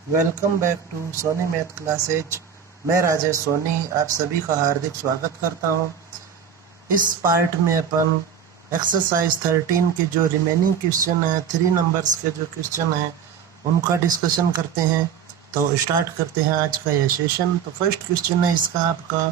Welcome back to Soni math classes. मैं राजेश सोनी आप सभी का हार्दिक स्वागत करता हूं। इस पार्ट में अपन एक्सरसाइज 13 के जो रिमेनिंग क्वेश्चन है, 3 नंबर्स के जो क्वेश्चन हैं उनका डिस्कशन करते हैं। तो स्टार्ट करते हैं आज का यह सेशन। तो फर्स्ट क्वेश्चन है इसका आपका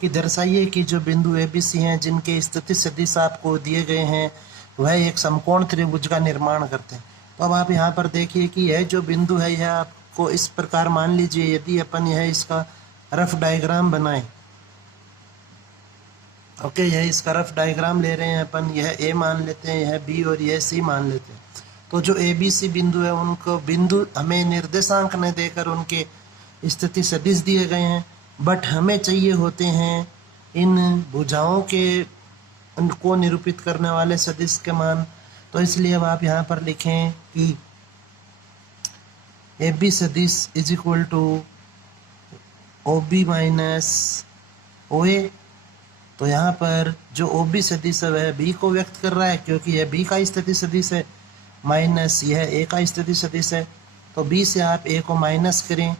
कि दर्शाइए कि जो बिंदु ए बी सी हैं जिनके स्थिति सदिश आपको दिए गए हैं वह एक समकोण त्रिभुज का निर्माण करते हैं। तो अब आप यहाँ पर देखिए कि यह जो बिंदु है यह आपको इस प्रकार मान लीजिए, यदि अपन यह इसका रफ डायग्राम बनाएं। ओके, यह इसका रफ डायग्राम ले रहे हैं अपन, यह ए मान लेते हैं, यह बी और यह सी मान लेते हैं। तो जो ए बी सी बिंदु है उनको बिंदु हमें निर्देशांक न देकर उनके स्थिति सदिश दिए गए हैं, बट हमें चाहिए होते हैं इन भुजाओं के उनको निरूपित करने वाले सदिश के मान। तो इसलिए अब आप यहाँ पर लिखें कि ए बी सदिश is equal to O B minus O A. तो यहाँ पर जो ओ बी सदिश है वह बी को व्यक्त कर रहा है क्योंकि यह बी का स्थिति सदिश है, माइनस यह ए का स्थिति सदिश है। तो बी से आप ए को माइनस करें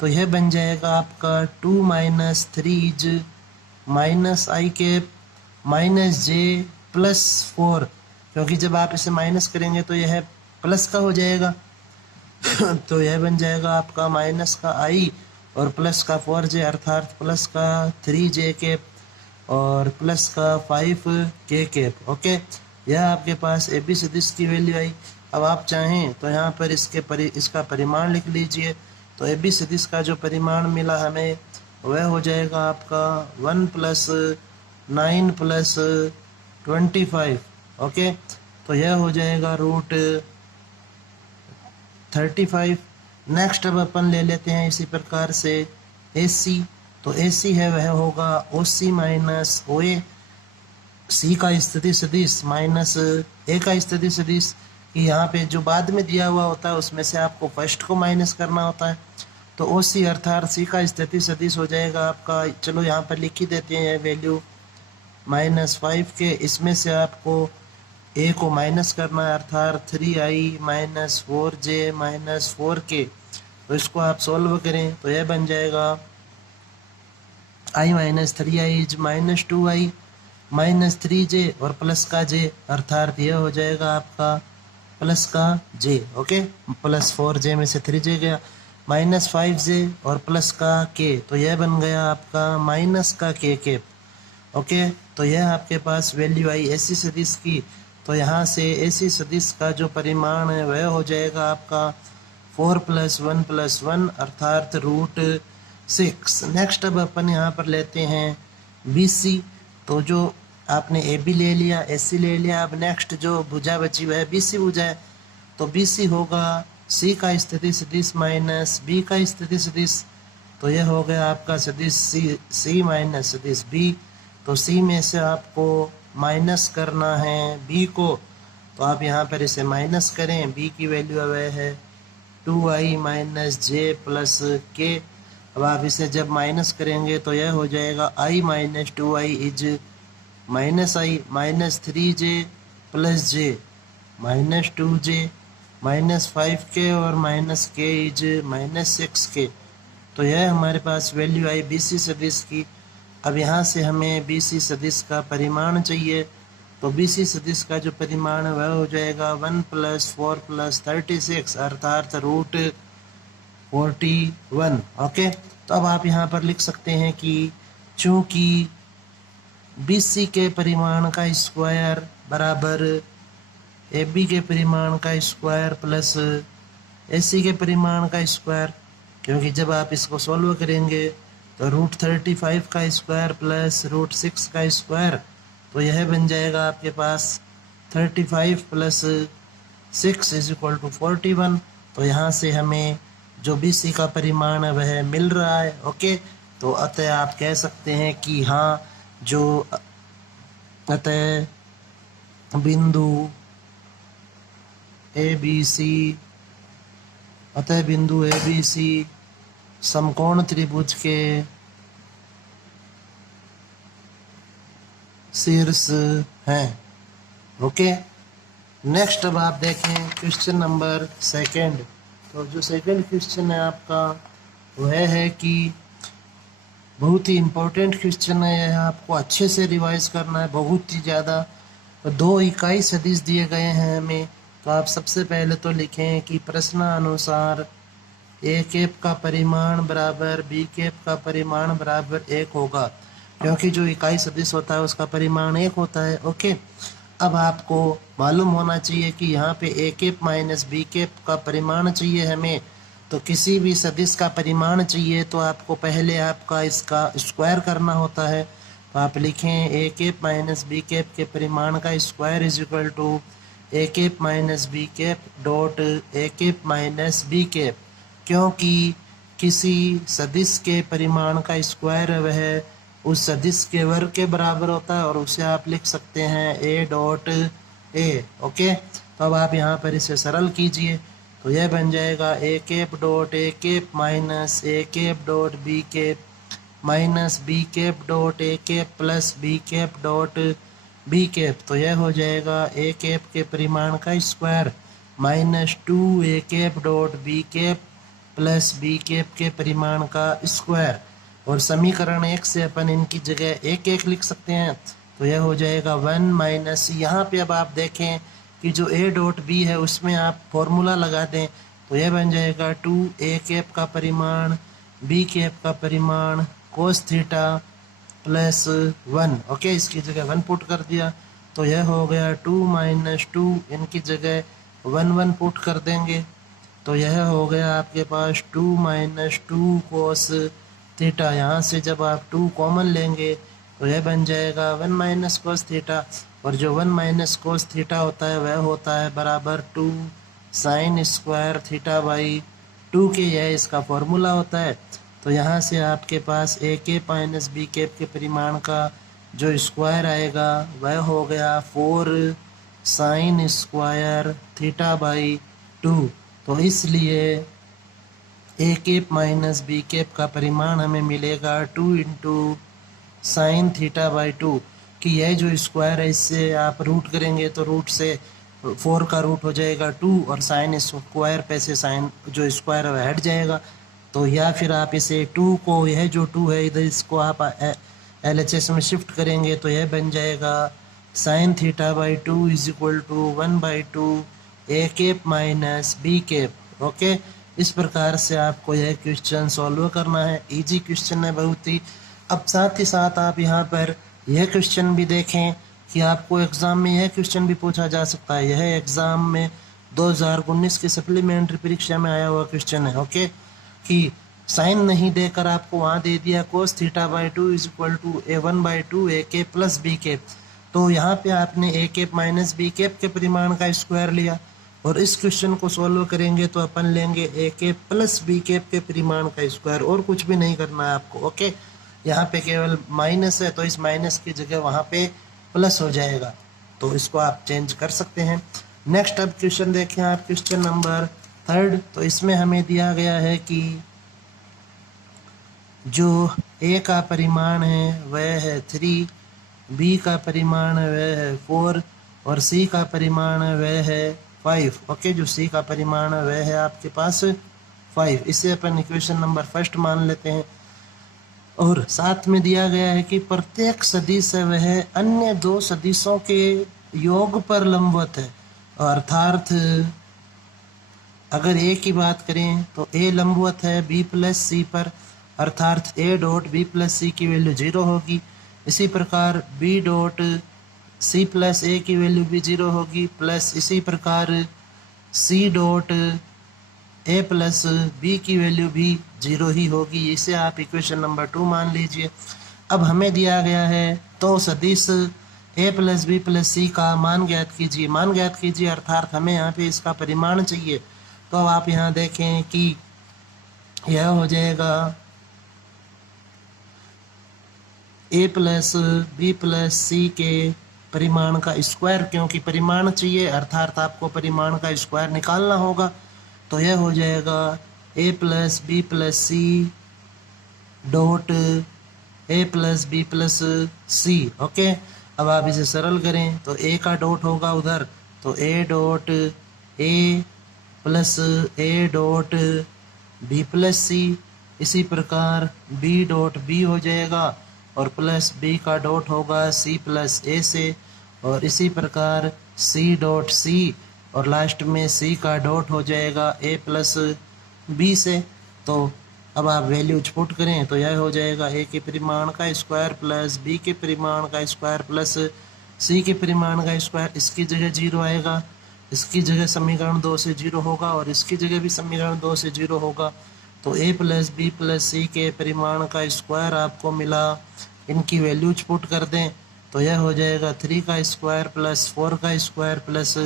तो यह बन जाएगा आपका 2 माइनस 3 माइनस आई कैप माइनस जे प्लस 4, क्योंकि जब आप इसे माइनस करेंगे तो यह प्लस का हो जाएगा। तो यह बन जाएगा आपका माइनस का आई और प्लस का 4j अर्थात प्लस का 3j कैप और प्लस का 5k कैप। ओके, यह आपके पास ए बी सदिश की वैल्यू आई। अब आप चाहें तो यहाँ पर इसका परिमाण लिख लीजिए। तो ए बी सदिश का जो परिमाण मिला हमें वह हो जाएगा आपका 1 प्लस 9 प्लस 25। ओके, तो यह हो जाएगा रूट 35। नेक्स्ट अब अपन ले लेते हैं इसी प्रकार से ए सी। तो ए सी है वह होगा ओ सी माइनस ओ ए, सी का स्थिति सदिश माइनस ए का स्थिति सदिश। कि यहाँ पे जो बाद में दिया हुआ होता है उसमें से आपको फर्स्ट को माइनस करना होता है। तो ओ सी अर्थात सी का स्थिति सदिश हो जाएगा आपका, चलो यहाँ पर लिख ही देते हैं वैल्यू -5 के। इसमें से आपको ए को माइनस करना है अर्थात 3i minus 4j minus 4k। तो इसको आप सोल्व करें तो यह बन जाएगा i minus 3i minus 2i minus 3j और प्लस का j अर्थात यह हो जाएगा आपका प्लस का j। ओके, प्लस 4j में से 3j गया, माइनस 5j और प्लस का k, तो यह बन गया आपका माइनस का k कैप। ओके, तो यह आपके पास वैल्यू आई ऐसी सदिश की। तो यहाँ से ऐसी सदिश का जो परिमाण है वह हो जाएगा आपका 4 + 1 + 1 अर्थात रूट 6। नेक्स्ट अब अपन यहाँ पर लेते हैं बी सी। तो जो आपने ए बी ले लिया, ए सी ले लिया, अब नेक्स्ट जो भुजा बची वह बी सी भुजा है। तो बी सी होगा सी का स्थिति सदिश माइनस बी का स्थिति सदिश। तो यह हो गया आपका सदिश सी माइनस सदिश बी। तो सी में से आपको माइनस करना है बी को, तो आप यहाँ पर इसे माइनस करें। बी की वैल्यू वह है 2i माइनस जे प्लस के। अब आप इसे जब माइनस करेंगे तो यह हो जाएगा i minus 2i is minus I minus 3j plus J minus 2j minus 5k और minus k is minus 6k। तो यह हमारे पास वैल्यू आई बी सी सदिश की। अब यहाँ से हमें बी सी सदिश का परिमाण चाहिए। तो बी सी सदिश का जो परिमाण है वह हो जाएगा 1 + 4 + 36 अर्थात रूट 41। ओके, तो अब आप यहाँ पर लिख सकते हैं कि चूँकि बी सी के परिमाण का स्क्वायर बराबर ए बी के परिमाण का स्क्वायर प्लस ए सी के परिमाण का स्क्वायर, क्योंकि जब आप इसको सॉल्व करेंगे तो रूट 35 का स्क्वायर प्लस रूट 6 का स्क्वायर, तो यह बन जाएगा आपके पास 35 + 6 = 41। तो यहाँ से हमें जो बी सी का परिमाण है वह मिल रहा है। ओके, तो अतः आप कह सकते हैं कि हाँ, जो अतः बिंदु ए बी सी समकोण त्रिभुज के शीर्ष हैं। ओके, नेक्स्ट अब आप देखें क्वेश्चन नंबर 2। तो जो सेकंड क्वेश्चन है आपका वह है कि बहुत ही इम्पोर्टेंट क्वेश्चन है, यह आपको अच्छे से रिवाइज करना है, बहुत ही ज़्यादा। तो 2 इकाई सदिश दिए गए हैं हमें, तो आप सबसे पहले तो लिखें कि प्रश्नानुसार ए कैप का परिमाण बराबर बी कैप का परिमाण बराबर 1 होगा, क्योंकि जो इकाई सदिश होता है उसका परिमाण 1 होता है। ओके, अब आपको मालूम होना चाहिए कि यहाँ पे ए कैप माइनस बी कैप का परिमाण चाहिए हमें। तो किसी भी सदिश का परिमाण चाहिए तो आपको पहले आपका इसका स्क्वायर करना होता है। तो आप लिखें A cap minus B cap के परिमाण का square is equal to A cap minus B cap dot A cap minus B cap, क्योंकि किसी सदिश के परिमाण का स्क्वायर वह उस सदिश के वर्ग के बराबर होता है, और उसे आप लिख सकते हैं ए डॉट ए। ओके, तो अब आप यहाँ पर इसे सरल कीजिए, तो यह बन जाएगा A cap dot A cap minus A cap dot B cap minus B cap dot A cap plus B cap dot B cap. तो यह हो जाएगा ए कैप के परिमाण का square minus 2 A cap dot B cap plus B cap के परिमाण का स्क्वायर, और समीकरण 1 से अपन इनकी जगह 1 लिख सकते हैं। तो यह हो जाएगा 1 माइनस, यहाँ पे अब आप देखें कि जो ए डॉट बी है उसमें आप फॉर्मूला लगा दें, तो यह बन जाएगा 2 ए कैप का परिमाण बी कैप का परिमाण कोस थीटा प्लस 1। ओके, इसकी जगह 1 पुट कर दिया, तो यह हो गया 2 माइनस 2, इनकी जगह 1 पुट कर देंगे, तो यह हो गया आपके पास 2 माइनस 2 कोस थीटा। यहाँ से जब आप 2 कॉमन लेंगे तो यह बन जाएगा 1 माइनस कोस थीटा, और जो 1 माइनस कोस थीटा होता है वह होता है बराबर 2 साइन स्क्वायर थीटा बाई 2 के, यह इसका फॉर्मूला होता है। तो यहाँ से आपके पास ए कैप माइनस बी कैप के परिमाण का जो स्क्वायर आएगा वह हो गया 4 साइन स्क्वायर थीटा बाई 2। तो इसलिए ए कैप माइनस बी कैप का परिमाण हमें मिलेगा 2 इंटू साइन थीटा बाई 2, कि यह जो स्क्वायर है इससे आप रूट करेंगे तो रूट से 4 का रूट हो जाएगा 2, और साइन स्क्वायर पे से साइन जो स्क्वायर है हट जाएगा। तो या फिर आप इसे 2 को, यह जो 2 है इधर इसको आप LHS में शिफ्ट करेंगे तो यह बन जाएगा sine theta by 2 is equal to 1/2 A cap minus B cap. Okay, इस प्रकार से आपको यह क्वेश्चन सॉल्व करना है, इजी क्वेश्चन है बहुत ही। अब साथ ही साथ आप यहाँ पर यह क्वेश्चन भी देखें कि आपको एग्ज़ाम में यह क्वेश्चन भी पूछा जा सकता है। यह एग्ज़ाम में 2019 की सप्लीमेंट्री परीक्षा में आया हुआ क्वेश्चन है। ओके, कि साइन नहीं देकर आपको वहाँ दे दिया cos theta by 2 is equal to A 1/2 A cap plus B cap. तो यहाँ पे आपने A cap minus B cap के परिमाण का स्क्वायर लिया, और इस क्वेश्चन को सॉल्व करेंगे तो अपन लेंगे ए कैप प्लस बी कैप के परिमाण का स्क्वायर, और कुछ भी नहीं करना है आपको। ओके, यहाँ पे केवल माइनस है तो इस माइनस की जगह वहाँ पे प्लस हो जाएगा, तो इसको आप चेंज कर सकते हैं। नेक्स्ट अब क्वेश्चन देखें आप, क्वेश्चन नंबर 3। तो इसमें हमें दिया गया है कि जो ए का परिमाण है वह है 3, बी का परिमाण है वह है 4, और सी का परिमाण है वह है 5। ओके, जो सी का परिमाण है वह है आपके पास 5। इसे अपन इक्वेशन नंबर 1 मान लेते हैं। और साथ में दिया गया है कि प्रत्येक सदिश है वह अन्य 2 सदिशों के योग पर लंबवत है, अर्थात अगर ए की बात करें तो ए लंबवत है बी प्लस सी पर, अर्थात A dot B plus C की वैल्यू 0 होगी। इसी प्रकार B dot C plus A की वैल्यू भी 0 होगी, प्लस इसी प्रकार C dot A plus B की वैल्यू भी 0 ही होगी। इसे आप इक्वेशन नंबर 2 मान लीजिए। अब हमें दिया गया है तो सदिश A plus B plus C का मान ज्ञात कीजिए, अर्थात हमें यहाँ पे इसका परिमाण चाहिए। तो अब आप यहाँ देखें कि यह हो जाएगा A plus B plus C के परिमाण का स्क्वायर, क्योंकि परिमाण चाहिए अर्थात आपको परिमाण का स्क्वायर निकालना होगा। तो यह हो जाएगा A plus B plus C dot A plus B plus C. Okay, अब आप इसे सरल करें तो ए का डॉट होगा उधर, तो A dot A plus A dot B plus C, इसी प्रकार बी डॉट बी हो जाएगा और प्लस बी का डॉट होगा सी प्लस ए से, और इसी प्रकार सी डॉट सी और लास्ट में सी का डॉट हो जाएगा ए प्लस बी से। तो अब आप वैल्यूज पुट करें तो यह हो जाएगा ए के परिमाण का स्क्वायर प्लस बी के परिमाण का स्क्वायर प्लस सी के परिमाण का स्क्वायर। इसकी जगह 0 आएगा, इसकी जगह समीकरण 2 से 0 होगा और इसकी जगह भी समीकरण 2 से 0 होगा। तो A plus B plus C के परिमाण का स्क्वायर आपको मिला। इनकी वैल्यूज पुट कर दें तो यह हो जाएगा 3 का स्क्वायर प्लस 4 का स्क्वायर प्लस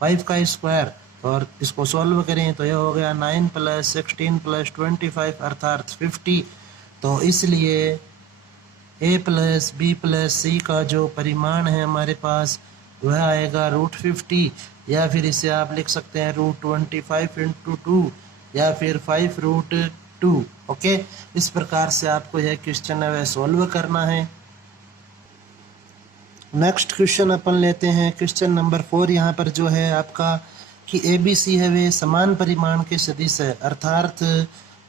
5 का स्क्वायर, और इसको सॉल्व करें तो यह हो गया 9 प्लस 16 प्लस 25 अर्थात 50। तो इसलिए ए प्लस बी प्लस सी का जो परिमाण है हमारे पास वह आएगा √50, या फिर इसे आप लिख सकते हैं √25 × 2 या फिर 5√2। ओके, इस प्रकार से आपको यह क्वेश्चन है वह सॉल्व करना है। नेक्स्ट क्वेश्चन अपन लेते हैं क्वेश्चन नंबर 4। यहाँ पर जो है आपका कि ए बी सी है वे समान परिमाण के सदिश है, अर्थात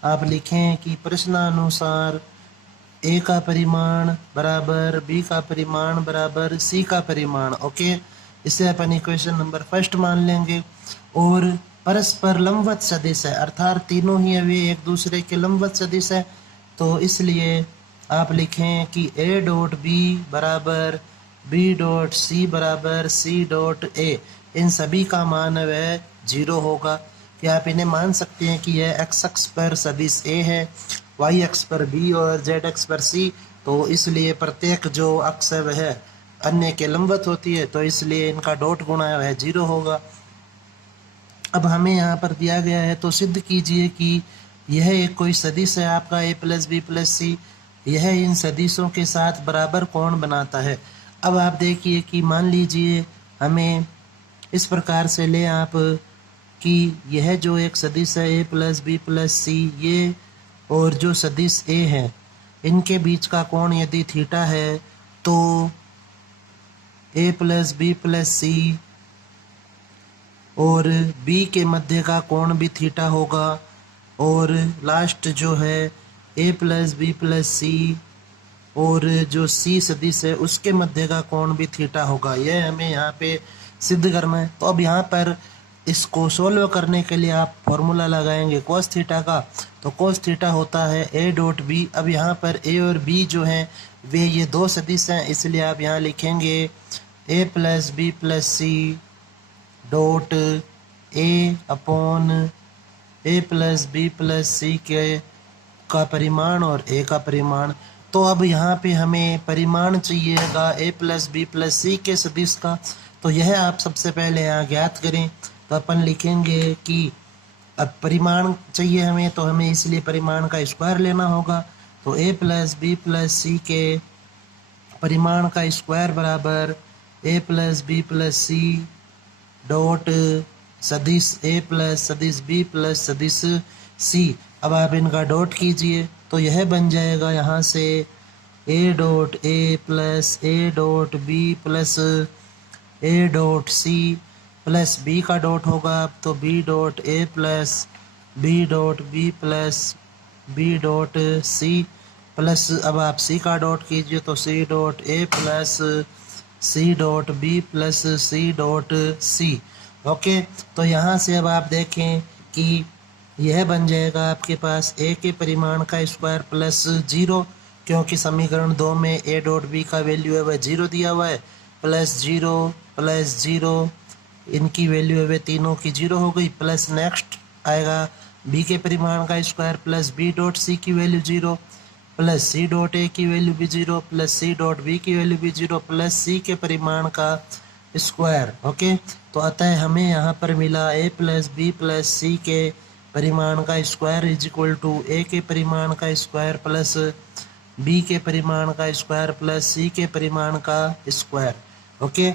आप लिखें कि प्रश्नानुसार ए का परिमाण बराबर बी का परिमाण बराबर सी का परिमाण। ओके, इसे अपन इक्वेशन नंबर 1 मान लेंगे। और परस्पर लंबवत सदिश है, अर्थात तीनों ही वे एक दूसरे के लंबवत सदिश है। तो इसलिए आप लिखें कि ए डॉट बी बराबर बी डॉट सी बराबर सी डॉट ए, इन सभी का मान वह 0 होगा। कि आप इन्हें मान सकते हैं कि यह एक्स अक्ष पर सदिश ए है, वाई अक्ष पर बी और जेड अक्ष पर सी। तो इसलिए प्रत्येक जो अक्ष है वह अन्य के लंबवत होती है, तो इसलिए इनका डॉट गुणा है वह 0 होगा। अब हमें यहाँ पर दिया गया है तो सिद्ध कीजिए कि यह एक कोई सदिश है आपका ए प्लस बी प्लस सी, यह इन सदिशों के साथ बराबर कोण बनाता है। अब आप देखिए कि मान लीजिए हमें इस प्रकार से ले आप कि यह जो एक सदिश है ए प्लस बी प्लस सी, ये और जो सदिश ए है इनके बीच का कोण यदि थीटा है तो ए प्लस बी प्लस सी और बी के मध्य का कोण भी थीटा होगा, और लास्ट जो है ए प्लस बी प्लस सी और जो सी सदिश है उसके मध्य का कोण भी थीटा होगा। यह हमें यहाँ पे सिद्ध करना है। तो अब यहाँ पर इसको सोल्व करने के लिए आप फॉर्मूला लगाएंगे कोस थीटा का, तो कोस थीटा होता है ए डॉट बी। अब यहाँ पर ए और बी जो हैं वे ये दो सदिश हैं, इसलिए आप यहाँ लिखेंगे A plus B plus C dot A upon A plus B plus C के का परिमाण और ए का परिमाण। तो अब यहाँ पे हमें परिमाण चाहिएगा ए प्लस बी प्लस सी के सदिश का, तो यह आप सबसे पहले यहाँ ज्ञात करें। तो अपन लिखेंगे कि अब परिमाण चाहिए हमें, तो हमें इसलिए परिमाण का स्क्वायर लेना होगा। तो A plus B plus C के परिमाण का स्क्वायर बराबर A plus B plus C dot सदिश ए प्लस सदिश बी प्लस सदिश सी। अब आप इनका डॉट कीजिए तो यह बन जाएगा यहाँ से A dot A plus A dot B plus A dot C plus B का डॉट होगा तो B dot A plus B dot B plus B dot C plus अब आप सी का डॉट कीजिए तो C dot A plus C dot B plus C dot C. Okay, तो यहाँ से अब आप देखें कि यह बन जाएगा आपके पास ए के परिमाण का स्क्वायर प्लस 0, क्योंकि समीकरण 2 में ए डॉट बी का वैल्यू है वह 0 दिया हुआ है, प्लस 0 इनकी वैल्यू है वे तीनों की 0 हो गई। प्लस नेक्स्ट आएगा बी के परिमाण का square plus B dot C की value 0 plus C dot A की वैल्यू भी 0 प्लस सी डॉट बी की वैल्यू भी 0 प्लस सी के परिमाण का स्क्वायर। ओके, तो अतः हमें यहाँ पर मिला ए प्लस बी प्लस सी के परिमाण का स्क्वायर इज इक्वल टू ए के परिमाण का स्क्वायर प्लस बी के परिमाण का स्क्वायर प्लस सी के परिमाण का स्क्वायर। ओके,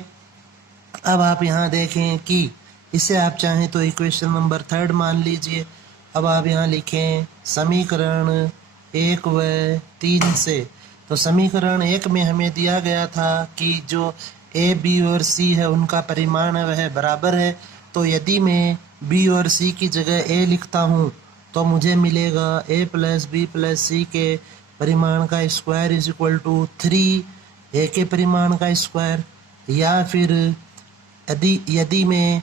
अब आप यहाँ देखें कि इसे आप चाहें तो इक्वेशन नंबर 3 मान लीजिए। अब आप यहाँ लिखें समीकरण 1 व 3 से। तो समीकरण 1 में हमें दिया गया था कि जो ए बी और सी है उनका परिमाण है वह बराबर है। तो यदि मैं बी और सी की जगह ए लिखता हूँ तो मुझे मिलेगा A plus B plus C के परिमाण का स्क्वायर इज इक्वल टू 3 ए के परिमाण का स्क्वायर। या फिर यदि मैं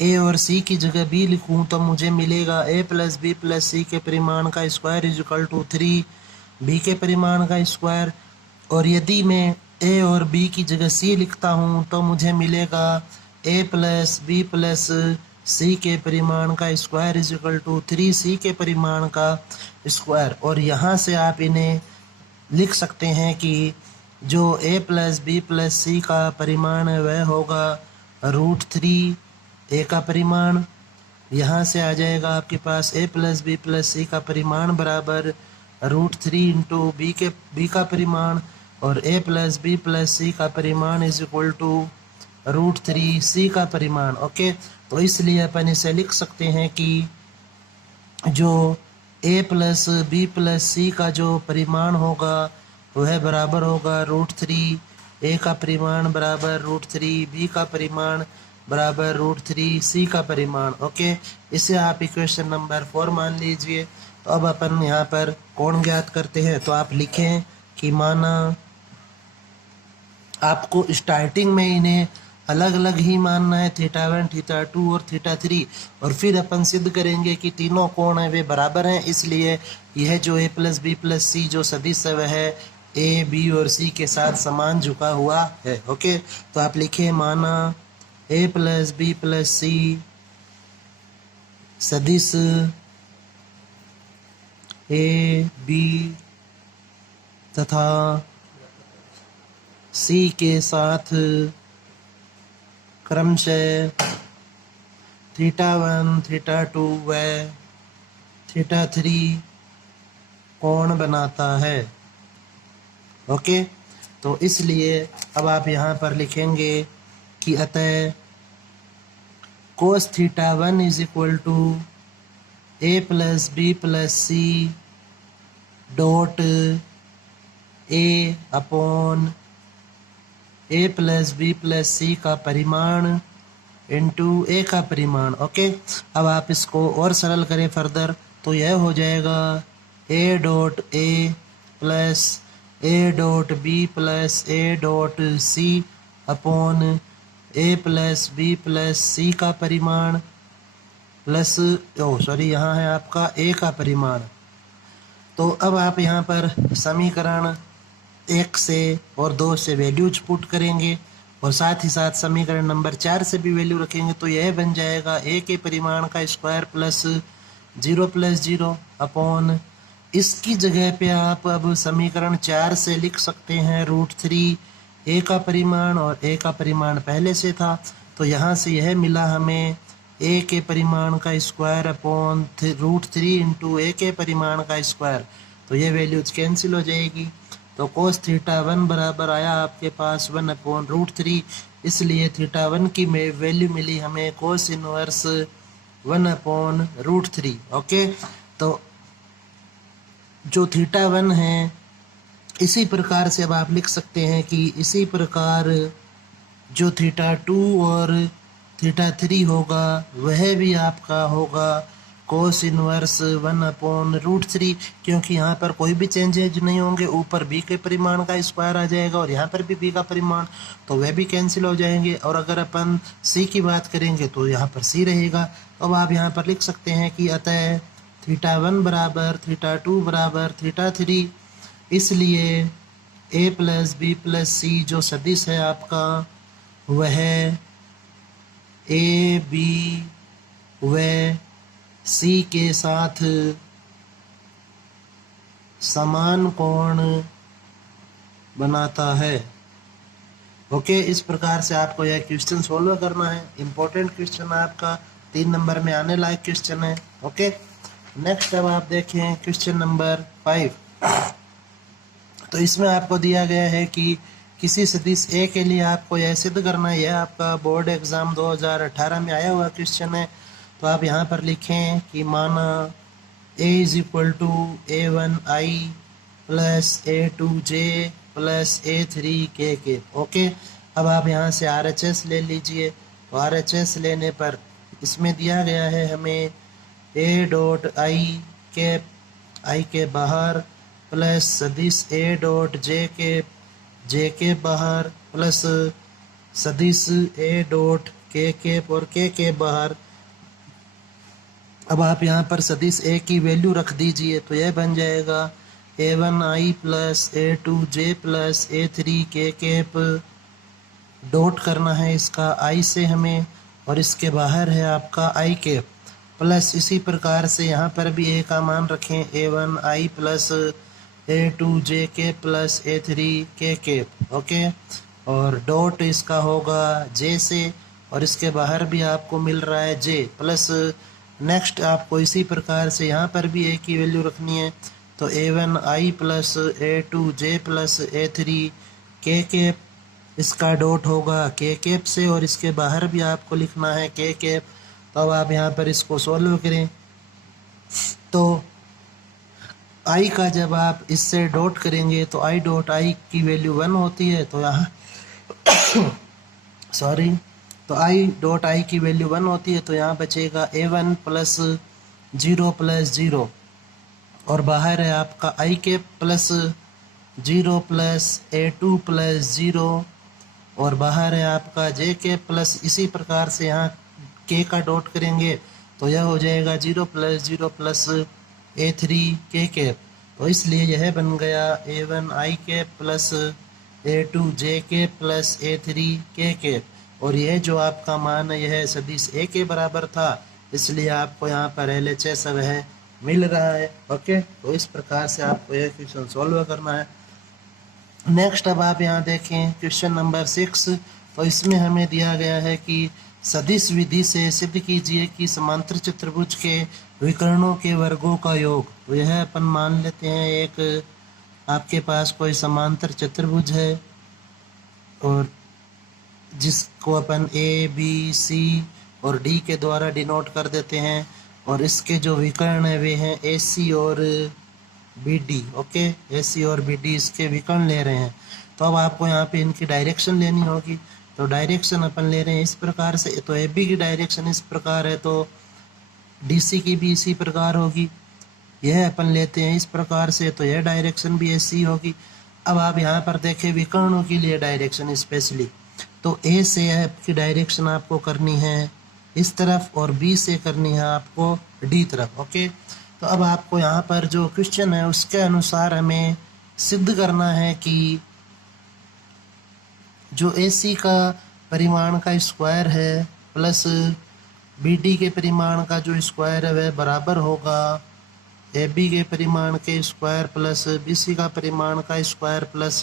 ए और सी की जगह बी लिखूं तो मुझे मिलेगा A plus B plus C के परिमाण का square is equal to 3 B के परिमाण का स्क्वायर। और यदि मैं ए और बी की जगह सी लिखता हूँ तो मुझे मिलेगा A plus B plus C के परिमाण का स्क्वायर इज इक्वल टू 3 सी के परिमाण का स्क्वायर। और यहाँ से आप इन्हें लिख सकते हैं कि जो ए प्लस बी प्लस सी का परिमाण है वह होगा √3 ए का परिमाण। यहाँ से आ जाएगा आपके पास ए प्लस बी प्लस सी का परिमाण बराबर √3 इंटू बी का परिमाण और ए प्लस बी प्लस सी का परिमाण इज इक्वल टू √3 सी का परिमाण। ओके, तो इसलिए अपन इसे लिख सकते हैं कि जो ए प्लस बी प्लस सी का जो परिमाण होगा वह बराबर होगा √3 ए का परिमाण बराबर √3 बी का परिमाण बराबर √3 सी का परिमाण। ओके, इसे आप इक्वेशन नंबर 4 मान लीजिए। तो अब अपन यहाँ पर कोण ज्ञात करते हैं। तो आप लिखें कि माना आपको स्टार्टिंग में इन्हें अलग अलग ही मानना है θ1 θ2 और θ3 और फिर अपन सिद्ध करेंगे कि तीनों कोण हैं वे बराबर हैं। इसलिए यह जो ए प्लस बी प्लस सी जो सदिश है वह ए बी और सी के साथ समान झुका हुआ है। ओके, तो आप लिखें माना ए प्लस बी प्लस सी सदिश ए बी तथा सी के साथ क्रमशः θ1 θ2 व θ3 कोण बनाता है। ओके, तो इसलिए अब आप यहाँ पर लिखेंगे कि अतः cos θ1 is equal to A plus B plus C dot A upon A plus B plus C का परिमाण इंटू ए का परिमाण। ओके, अब आप इसको और सरल करें फर्दर तो यह हो जाएगा A dot A plus A dot B plus A dot C upon A plus B plus C का परिमाण प्लस यहाँ है आपका ए का परिमाण। तो अब आप यहाँ पर समीकरण 1 से और 2 से वैल्यूज पुट करेंगे और साथ ही साथ समीकरण नंबर 4 से भी वैल्यू रखेंगे तो यह बन जाएगा ए के परिमाण का स्क्वायर प्लस 0 अपॉन इसकी जगह पे आप अब समीकरण 4 से लिख सकते हैं √3 ए का परिमाण और ए का परिमाण पहले से था तो यहाँ से यह मिला हमें ए के परिमाण का स्क्वायर अपॉन √3 इंटू ए के परिमाण का स्क्वायर। तो ये वैल्यूज कैंसिल हो जाएगी तो cos θ1 बराबर आया आपके पास 1/√3। इसलिए θ1 की वैल्यू मिली हमें cos इनवर्स 1/√3। ओके, तो जो θ1 है इसी प्रकार से अब आप लिख सकते हैं कि इसी प्रकार जो θ2 और θ3 होगा वह भी आपका होगा cos इनवर्स 1/√3 क्योंकि यहाँ पर कोई भी चेंजेज नहीं होंगे। ऊपर b के परिमाण का स्क्वायर आ जाएगा और यहाँ पर भी b का परिमाण तो वह भी कैंसिल हो जाएंगे। और अगर अपन c की बात करेंगे तो यहाँ पर c रहेगा। अब आप यहाँ पर लिख सकते हैं कि अतः θ1 बराबर θ2 बराबर θ3। इसलिए a प्लस बी प्लस सी जो सदिश है आपका वह ए बी व सी के साथ समान कोण बनाता है। ओके, इस प्रकार से आपको यह क्वेश्चन सोल्व करना है। इम्पोर्टेंट क्वेश्चन आपका 3 नंबर में आने लायक क्वेश्चन है। ओके, नेक्स्ट अब आप देखें क्वेश्चन नंबर 5। तो इसमें आपको दिया गया है कि किसी सदिश ए के लिए आपको यह सिद्ध करना है। यह आपका बोर्ड एग्जाम 2018 में आया हुआ क्वेश्चन है। तो आप यहाँ पर लिखें कि माना a is equal to a1i plus a2j plus a3k। Okay, अब आप यहाँ से RHS ले लीजिए। तो RHS लेने पर इसमें दिया गया है हमें ए डॉट आई कैप, आई के बाहर, प्लस सदिश ए डॉट जे के बाहर, प्लस सदिश ए डॉट के कैप और के बाहर। अब आप यहाँ पर सदिश ए की वैल्यू रख दीजिए तो यह बन जाएगा A1i plus A2j plus A3 के कैप। डॉट करना है इसका आई से हमें, और इसके बाहर है आपका आई कैप, प्लस इसी प्रकार से यहाँ पर भी ए का मान रखें A1i प्लस A2j के प्लस A3 के कैप। ओके, और डॉट इसका होगा जे से, और इसके बाहर भी आपको मिल रहा है जे, प्लस नेक्स्ट आपको इसी प्रकार से यहाँ पर भी ए की वैल्यू रखनी है, तो A1i plus A2j plus A3 के कैप, इसका डॉट होगा के कैप से, और इसके बाहर भी आपको लिखना है के कैप। तो अब आप यहाँ पर इसको सॉल्व करें तो आई का जब आप इससे डॉट करेंगे तो आई डॉट आई की वैल्यू 1 होती है, तो यहाँ सॉरी, तो आई डॉट आई की वैल्यू 1 होती है, तो यहाँ बचेगा A1 प्लस 0 प्लस 0, और बाहर है आपका आई के प्लस 0 प्लस A2 प्लस 0, और बाहर है आपका जे के प्लस, इसी प्रकार से यहाँ के का डॉट करेंगे तो यह हो जाएगा 0 प्लस 0 प्लस A3 के कैप। तो इसलिए यह बन गया A1i के प्लस A2j के प्लस A3 के कैप, और यह जो आपका मान है यह सदिश ए के बराबर था, इसलिए आपको यहाँ पर LHS वह मिल रहा है। ओके, तो इस प्रकार से आपको यह क्वेश्चन सॉल्व करना है। नेक्स्ट अब आप यहाँ देखें क्वेश्चन नंबर 6, तो इसमें हमें दिया गया है कि सदिश विधि से सिद्ध कीजिए कि समांतर चतुर्भुज के विकर्णों के वर्गों का योग। तो यह अपन मान लेते हैं एक आपके पास कोई समांतर चतुर्भुज है, और जिसको अपन ए बी सी और डी के द्वारा डिनोट कर देते हैं, और इसके जो विकर्ण है वे हैं ए सी और बी डी। ओके, ए सी और बी डी इसके विकर्ण ले रहे हैं। तो अब आपको यहाँ पे इनकी डायरेक्शन लेनी होगी, तो डायरेक्शन अपन ले रहे हैं इस प्रकार से, तो ए बी की डायरेक्शन इस प्रकार है, तो डी सी की भी इसी प्रकार होगी। यह अपन लेते हैं इस प्रकार से, तो यह डायरेक्शन भी ऐसी होगी। अब आप यहाँ पर देखें विकर्णों के लिए डायरेक्शन स्पेशली, तो ए से आपकी डायरेक्शन आपको करनी है इस तरफ, और बी से करनी है आपको डी तरफ। ओके, तो अब आपको यहाँ पर जो क्वेश्चन है उसके अनुसार हमें सिद्ध करना है कि जो ए सी का परिमाण का स्क्वायर है प्लस बी डी के परिमाण का जो स्क्वायर है वह बराबर होगा ए बी के परिमाण के स्क्वायर प्लस बी सी का परिमाण का स्क्वायर प्लस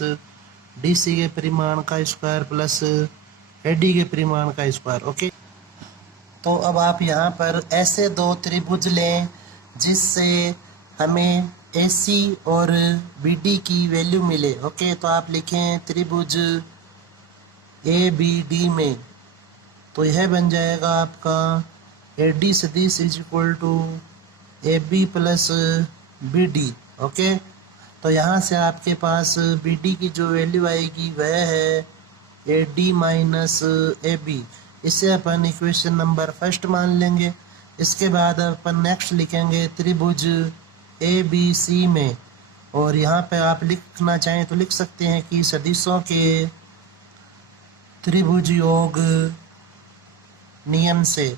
डी सी के परिमाण का स्क्वायर प्लस ए डी के परिमाण का स्क्वायर। ओके, तो अब आप यहाँ पर ऐसे दो त्रिभुज लें जिससे हमें ए सी और बी डी की वैल्यू मिले। ओके, तो आप लिखें त्रिभुज ए बी डी में, तो यह बन जाएगा आपका ए डी सदिश is equal to A B plus B D. Okay, तो यहाँ से आपके पास बी डी की जो वैल्यू आएगी वह है A D minus A B. इसे अपन इक्वेशन नंबर फर्स्ट मान लेंगे। इसके बाद अपन नेक्स्ट लिखेंगे त्रिभुज ए बी सी में, और यहाँ पे आप लिखना चाहें तो लिख सकते हैं कि सदिशों के त्रिभुज योग नियम से,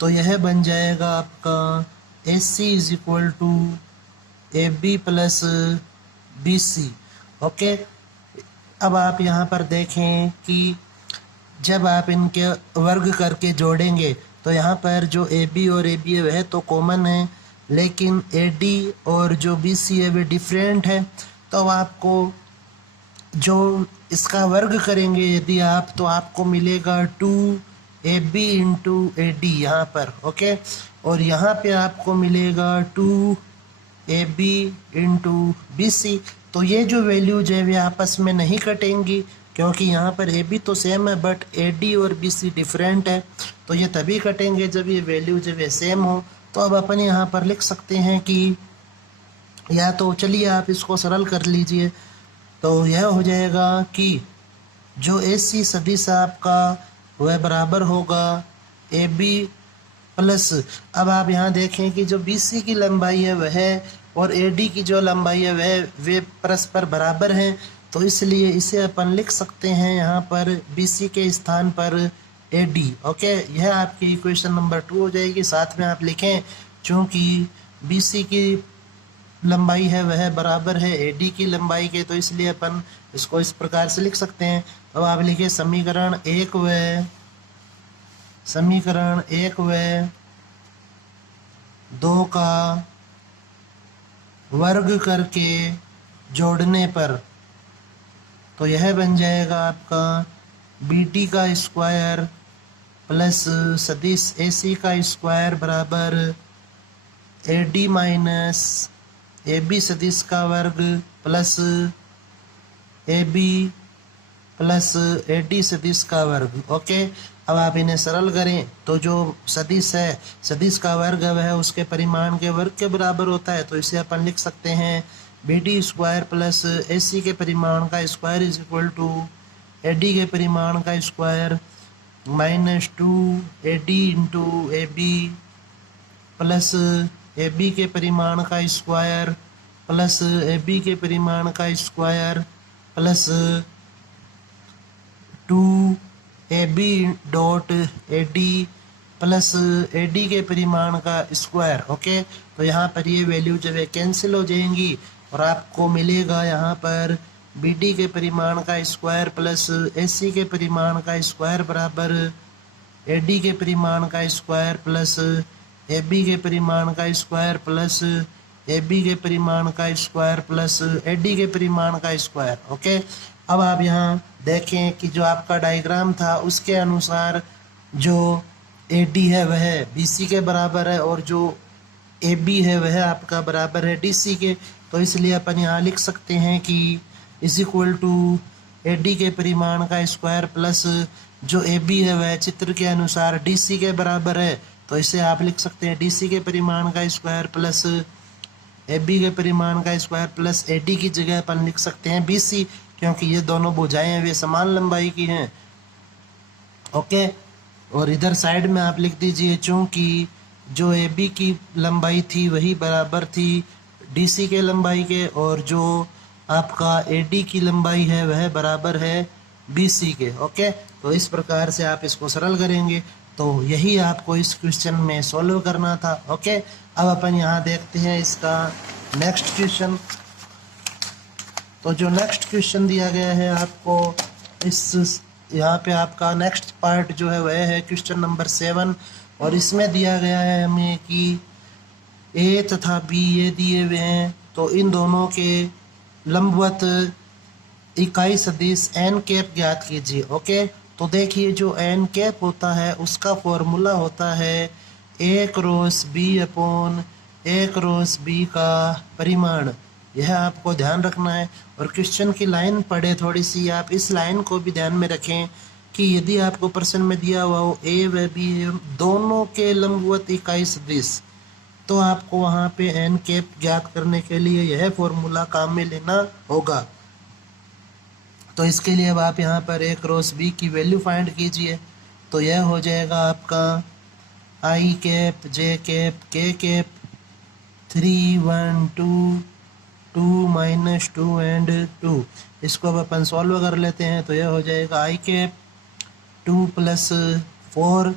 तो यह बन जाएगा आपका A C is equal to A B plus B C. Okay, अब आप यहाँ पर देखें कि जब आप इनके वर्ग करके जोड़ेंगे तो यहाँ पर जो ए बी और ए बी है वह तो कॉमन है, लेकिन ए डी और जो बी सी है वे डिफरेंट है। तो आपको जो इसका वर्ग करेंगे यदि आप, तो आपको मिलेगा 2ab इंटू ए डी यहाँ पर। ओके, और यहाँ पे आपको मिलेगा 2ab इंटू बी सी। तो ये जो वैल्यूज है वे आपस में नहीं कटेंगी, क्योंकि यहाँ पर ए बी तो सेम है बट ए डी और बी सी डिफरेंट है, तो ये तभी कटेंगे जब ये वैल्यूज वे सेम हो। तो अब अपन यहाँ पर लिख सकते हैं कि, या तो चलिए आप इसको सरल कर लीजिए, तो यह हो जाएगा कि जो ए सी सदिश आपका वह बराबर होगा ए बी प्लस अब आप यहाँ देखें कि जो BC की लंबाई है वह और AD की जो लंबाई है वह वे परस्पर बराबर हैं, तो इसलिए इसे अपन लिख सकते हैं यहाँ पर BC के स्थान पर AD। ओके, यह आपकी इक्वेशन नंबर 2 हो जाएगी। साथ में आप लिखें चूँकि BC की लंबाई है वह बराबर है AD की लंबाई के, तो इसलिए अपन इसको इस प्रकार से लिख सकते हैं। तो आप लिखिए समीकरण 1 व 2 का वर्ग करके जोड़ने पर तो यह बन जाएगा आपका BD का स्क्वायर प्लस सदिश AC का स्क्वायर बराबर AD माइनस AB सदिश का वर्ग प्लस AB प्लस AD सदिश का वर्ग। ओके, अब आप इन्हें सरल करें तो जो सदिश है, सदिश का वर्ग है उसके परिमाण के वर्ग के बराबर होता है, तो इसे अपन लिख सकते हैं BD स्क्वायर प्लस AC के परिमाण का square is equal to AD के परिमाण का square minus 2AD into AB plus AB के परिमाण का स्क्वायर प्लस AB के परिमाण का square plus 2AB dot AD plus AD के परिमाण का स्क्वायर। ओके, तो यहाँ पर ये वैल्यू जो है कैंसिल हो जाएंगी और आपको मिलेगा यहाँ पर BD के परिमाण का स्क्वायर प्लस AC के परिमाण का स्क्वायर बराबर AD के परिमाण का स्क्वायर प्लस AB के परिमाण का स्क्वायर प्लस AB के परिमाण का स्क्वायर प्लस AD के परिमाण का स्क्वायर। ओके, अब आप यहाँ देखें कि जो आपका डायग्राम था उसके अनुसार जो AD है वह BC के बराबर है और जो AB है वह आपका बराबर है DC के, तो इसलिए अपन यहाँ लिख सकते हैं कि इज इक्वल टू AD के परिमाण का स्क्वायर प्लस जो AB है वह चित्र के अनुसार DC के बराबर है, तो इसे आप लिख सकते हैं DC के परिमाण का स्क्वायर प्लस AB के परिमाण का स्क्वायर प्लस AD की जगह अपन लिख सकते हैं BC, क्योंकि ये दोनों भुजाएं वे समान लंबाई की हैं। ओके, और इधर साइड में आप लिख दीजिए चूँकि जो AB की लंबाई थी वही बराबर थी DC के लंबाई के और जो आपका AD की लंबाई है वह बराबर है BC के। ओके, तो इस प्रकार से आप इसको सरल करेंगे, तो यही आपको इस क्वेश्चन में सॉल्व करना था। ओके, अब अपन यहाँ देखते हैं इसका नेक्स्ट क्वेश्चन। तो जो नेक्स्ट क्वेश्चन दिया गया है आपको इस यहाँ पे आपका नेक्स्ट पार्ट जो है वह है क्वेश्चन नंबर 7 और इसमें दिया गया है हमें कि A तथा B ये दिए हुए हैं, तो इन दोनों के लंबवत इकाई सदिश n कैप ज्ञात कीजिए। ओके, तो देखिए जो n कैप होता है उसका फॉर्मूला होता है A cross B upon A cross B का परिमाण, यह आपको ध्यान रखना है। और क्वेश्चन की लाइन पढ़े थोड़ी सी, आप इस लाइन को भी ध्यान में रखें कि यदि आपको प्रश्न में दिया हुआ हो A व B दोनों के लंबवत इकाई सदिश, तो आपको वहाँ पे n कैप ज्ञात करने के लिए यह फॉर्मूला काम में लेना होगा। तो इसके लिए अब आप यहाँ पर A क्रॉस B की वैल्यू फाइंड कीजिए, तो यह हो जाएगा आपका I cap J cap K cap 3 1 2 2 minus 2 and 2। इसको अब अपन सॉल्व कर लेते हैं, तो यह हो जाएगा I cap 2 plus 4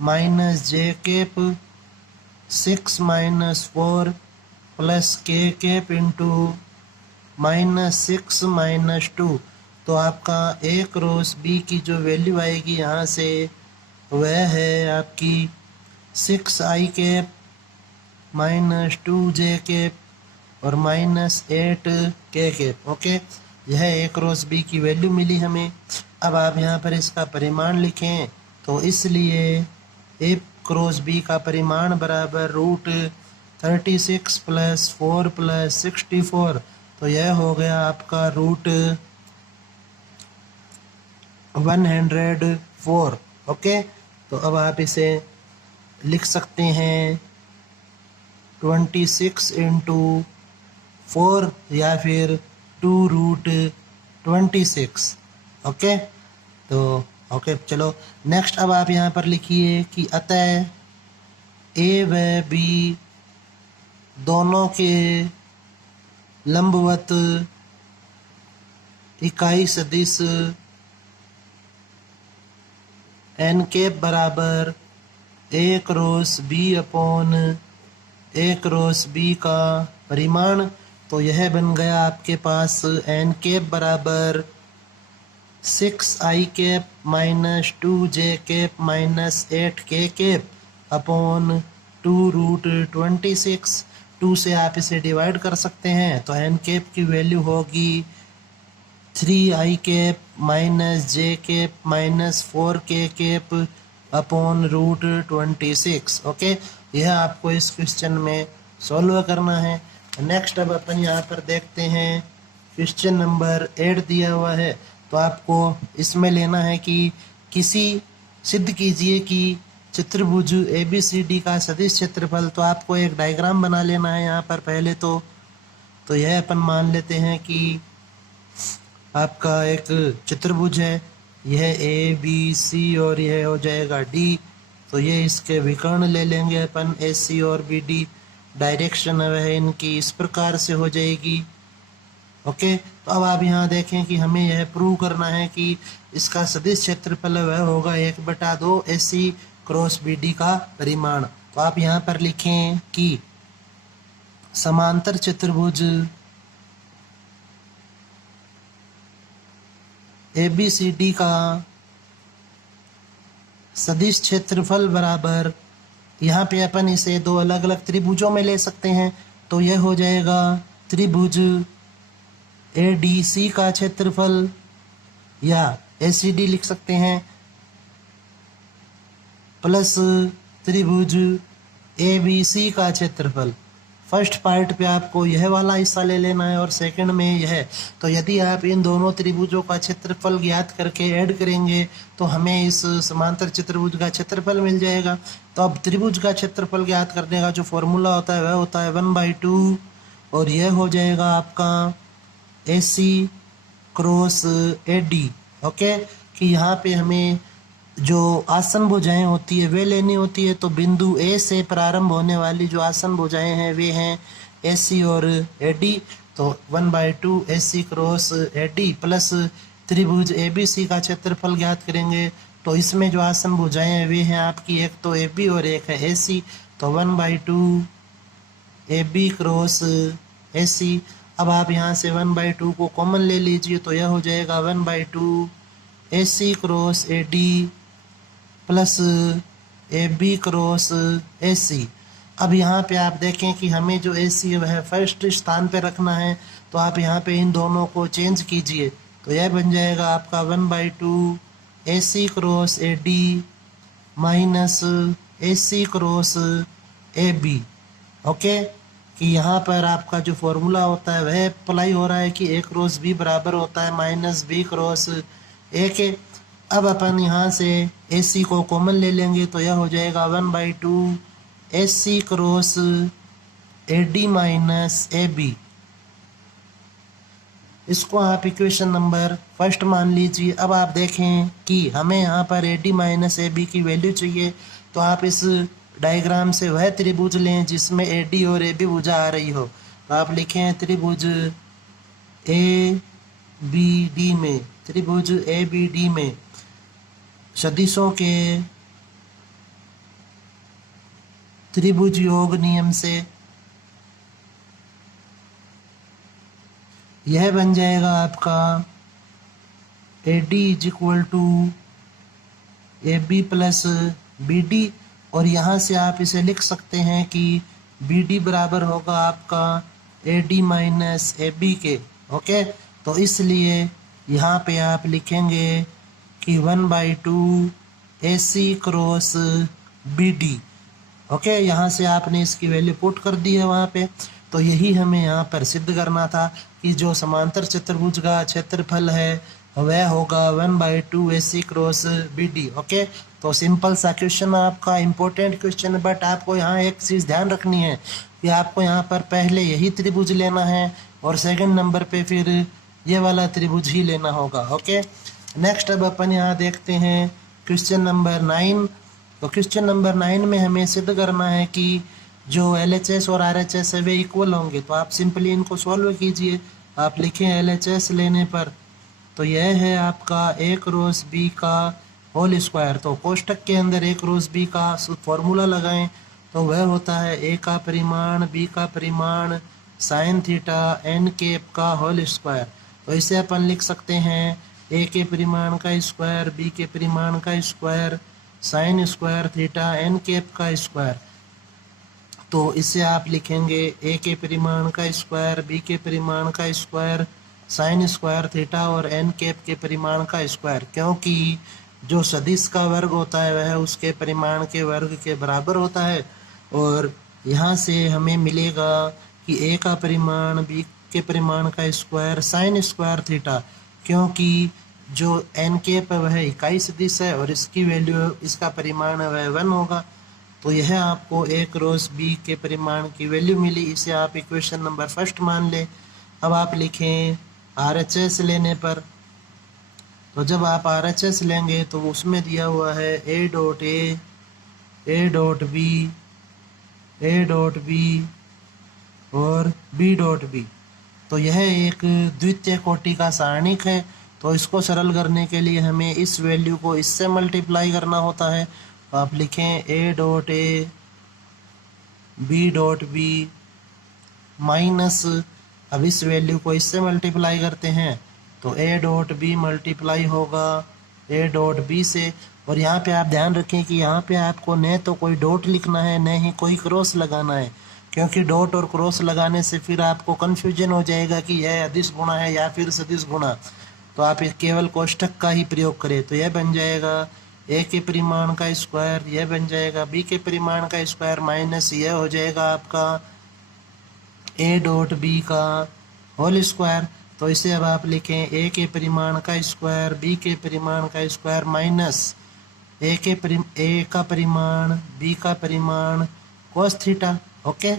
minus J cap 6 minus 4 plus K cap into minus 6 minus 2। तो आपका A क्रॉस B की जो वैल्यू आएगी यहाँ से वह है आपकी 6I cap minus 2J cap और माइनस 8K कैप। ओके, यह A क्रॉस B की वैल्यू मिली हमें। अब आप यहाँ पर इसका परिमाण लिखें, तो इसलिए A क्रॉस B का परिमाण बराबर रूट 36 प्लस 4 प्लस 64, तो यह हो गया आपका रूट 104। ओके, तो अब आप इसे लिख सकते हैं 26 इंटू 4 या फिर 2 रूट 26। ओके, तो ओके चलो नेक्स्ट अब आप यहाँ पर लिखिए कि अतः ए व बी दोनों के लंबवत इकाई सदिश एन कैप बराबर ए क्रॉस बी अपॉन ए क्रॉस बी का परिमाण। तो यह बन गया आपके पास एन कैप बराबर 6i cap minus 2j cap minus 8k cap upon 2√26। 2 से आप इसे डिवाइड कर सकते हैं तो एन कैप की वैल्यू होगी 3i cap minus j cap minus 4k cap upon √26। Okay, यह आपको इस क्वेश्चन में सॉल्व करना है। नेक्स्ट अब अपन यहाँ पर देखते हैं क्वेश्चन नंबर 8 दिया हुआ है। तो आपको इसमें लेना है कि किसी सिद्ध कीजिए कि चतुर्भुज ABCD का सदिश क्षेत्रफल। तो आपको एक डायग्राम बना लेना है यहाँ पर पहले तो यह अपन मान लेते हैं कि आपका एक चतुर्भुज है, यह ABC और यह हो जाएगा D। तो ये इसके विकर्ण ले लेंगे अपन AC और BD। डायरेक्शन वह इनकी इस प्रकार से हो जाएगी। ओके, तो अब आप यहाँ देखें कि हमें यह प्रूव करना है कि इसका सदिश क्षेत्रफल वह होगा 1/2 AC क्रॉस BD का परिमाण। तो आप यहाँ पर लिखें कि समांतर चतुर्भुज ABCD का सदिश क्षेत्रफल बराबर, यहाँ पे अपन इसे दो अलग अलग त्रिभुजों में ले सकते हैं। तो यह हो जाएगा त्रिभुज ADC का क्षेत्रफल या ACD लिख सकते हैं प्लस त्रिभुज ABC का क्षेत्रफल। फर्स्ट पार्ट पे आपको यह वाला हिस्सा ले लेना है और सेकंड में यह। तो यदि आप इन दोनों त्रिभुजों का क्षेत्रफल ज्ञात करके ऐड करेंगे तो हमें इस समांतर चतुर्भुज का क्षेत्रफल मिल जाएगा। तो अब त्रिभुज का क्षेत्रफल ज्ञात करने का जो फॉर्मूला होता है वह होता है 1/2 और यह हो जाएगा आपका AC क्रॉस AD। ओके, कि यहाँ पे हमें जो आसन भुजाएं होती है वे लेनी होती है। तो बिंदु A से प्रारंभ होने वाली जो आसन भुजाएं हैं वे हैं AC और AD। तो 1/2 AC क्रॉस AD प्लस त्रिभुज ABC का क्षेत्रफल ज्ञात करेंगे। तो इसमें जो आसन भुजाएं हैं वे हैं आपकी एक तो AB और एक है AC। तो 1/2 AB क्रॉस AC। अब आप यहाँ से 1/2 को कॉमन ले लीजिए तो यह हो जाएगा 1/2 AC cross AD plus AB cross AC। अब यहाँ पे आप देखें कि हमें जो AC है वह फर्स्ट स्थान पे रखना है। तो आप यहाँ पे इन दोनों को चेंज कीजिए तो यह बन जाएगा आपका 1/2 AC cross AD minus AC cross AB। Okay, कि यहाँ पर आपका जो फॉर्मूला होता है वह अप्लाई हो रहा है कि A क्रॉस B बराबर होता है माइनस B क्रॉस A के। अब अपन यहाँ से AC को कॉमन ले लेंगे तो यह हो जाएगा 1/2 AC cross AD minus AB। इसको आप इक्वेशन नंबर फर्स्ट मान लीजिए। अब आप देखें कि हमें यहाँ पर AD माइनस AB की वैल्यू चाहिए। तो आप इस डायग्राम से वह त्रिभुज लें जिसमें AD और AB भुजा आ रही हो। तो आप लिखें त्रिभुज ABD में, त्रिभुज ABD में सदिशों के त्रिभुज योग नियम से यह बन जाएगा आपका AD is equal to AB plus BD। और यहाँ से आप इसे लिख सकते हैं कि BD बराबर होगा आपका AD माइनस AB के। ओके, तो इसलिए यहाँ पे आप लिखेंगे कि 1/2 AC क्रॉस BD। ओके, यहाँ से आपने इसकी वैल्यू पुट कर दी है वहाँ पे। तो यही हमें यहाँ पर सिद्ध करना था कि जो समांतर चतुर्भुज का क्षेत्रफल है वह होगा 1/2 AC क्रॉस BD। ओके, तो सिंपल सा क्वेश्चन आपका इम्पोर्टेंट क्वेश्चन। बट आपको यहाँ एक चीज़ ध्यान रखनी है कि आपको यहाँ पर पहले यही त्रिभुज लेना है और सेकंड नंबर पे फिर ये वाला त्रिभुज ही लेना होगा। ओके, नेक्स्ट अब अपन यहाँ देखते हैं क्वेश्चन नंबर 9। तो क्वेश्चन नंबर 9 में हमें सिद्ध करना है कि जो LHS और RHS है वे इक्वल होंगे। तो आप सिंपली इनको सॉल्व कीजिए। आप लिखें LHS लेने पर तो यह है आपका 1 रोस b का होल स्क्वायर। तो कोष्टक के अंदर 1 रोस b का फॉर्मूला लगाएं तो वह होता है a का परिमाण b का परिमाण साइन थीटा n कैप का होल स्क्वायर। तो इसे अपन लिख सकते हैं a के परिमाण का स्क्वायर b के परिमाण का square sine square theta n cap का स्क्वायर। तो इसे आप लिखेंगे a के परिमाण का स्क्वायर b के परिमाण का स्क्वायर साइन स्क्वायर थीटा और n कैप के परिमाण का स्क्वायर, क्योंकि जो सदिश का वर्ग होता है वह उसके परिमाण के वर्ग के बराबर होता है। और यहाँ से हमें मिलेगा कि a का परिमाण b के परिमाण का स्क्वायर साइन स्क्वायर थीटा, क्योंकि जो n कैप है वह इकाई सदिश है और इसकी वैल्यू इसका परिमाण वह 1 होगा। तो यह आपको 1 रोस b के परिमाण की वैल्यू मिली। इसे आप इक्वेशन नंबर 1 मान लें। अब आप लिखें RHS लेने पर तो जब आप RHS लेंगे तो उसमें दिया हुआ है a डॉट b और b डॉट b। तो यह एक द्वितीय कोटि का सारणिक है। तो इसको सरल करने के लिए हमें इस वैल्यू को इससे मल्टीप्लाई करना होता है। तो आप लिखें a डॉट b माइनस, अब इस वैल्यू को इससे मल्टीप्लाई करते हैं तो a डॉट b मल्टीप्लाई होगा a डॉट b से। और यहाँ पे आप ध्यान रखें कि यहाँ पे आपको न तो कोई डॉट लिखना है न ही कोई क्रॉस लगाना है, क्योंकि डॉट और क्रॉस लगाने से फिर आपको कन्फ्यूजन हो जाएगा कि यह अदिश गुणा है या फिर सदिश गुणा। तो आप केवल कोष्टक का ही प्रयोग करें। तो यह बन जाएगा a के परिमाण का स्क्वायर, यह बन जाएगा b के परिमाण का स्क्वायर माइनस यह हो जाएगा आपका a डॉट b का होल स्क्वायर। तो इसे अब आप लिखें a के परिमाण का स्क्वायर b के परिमाण का स्क्वायर माइनस a का परिमाण b का परिमाण cos theta. Okay,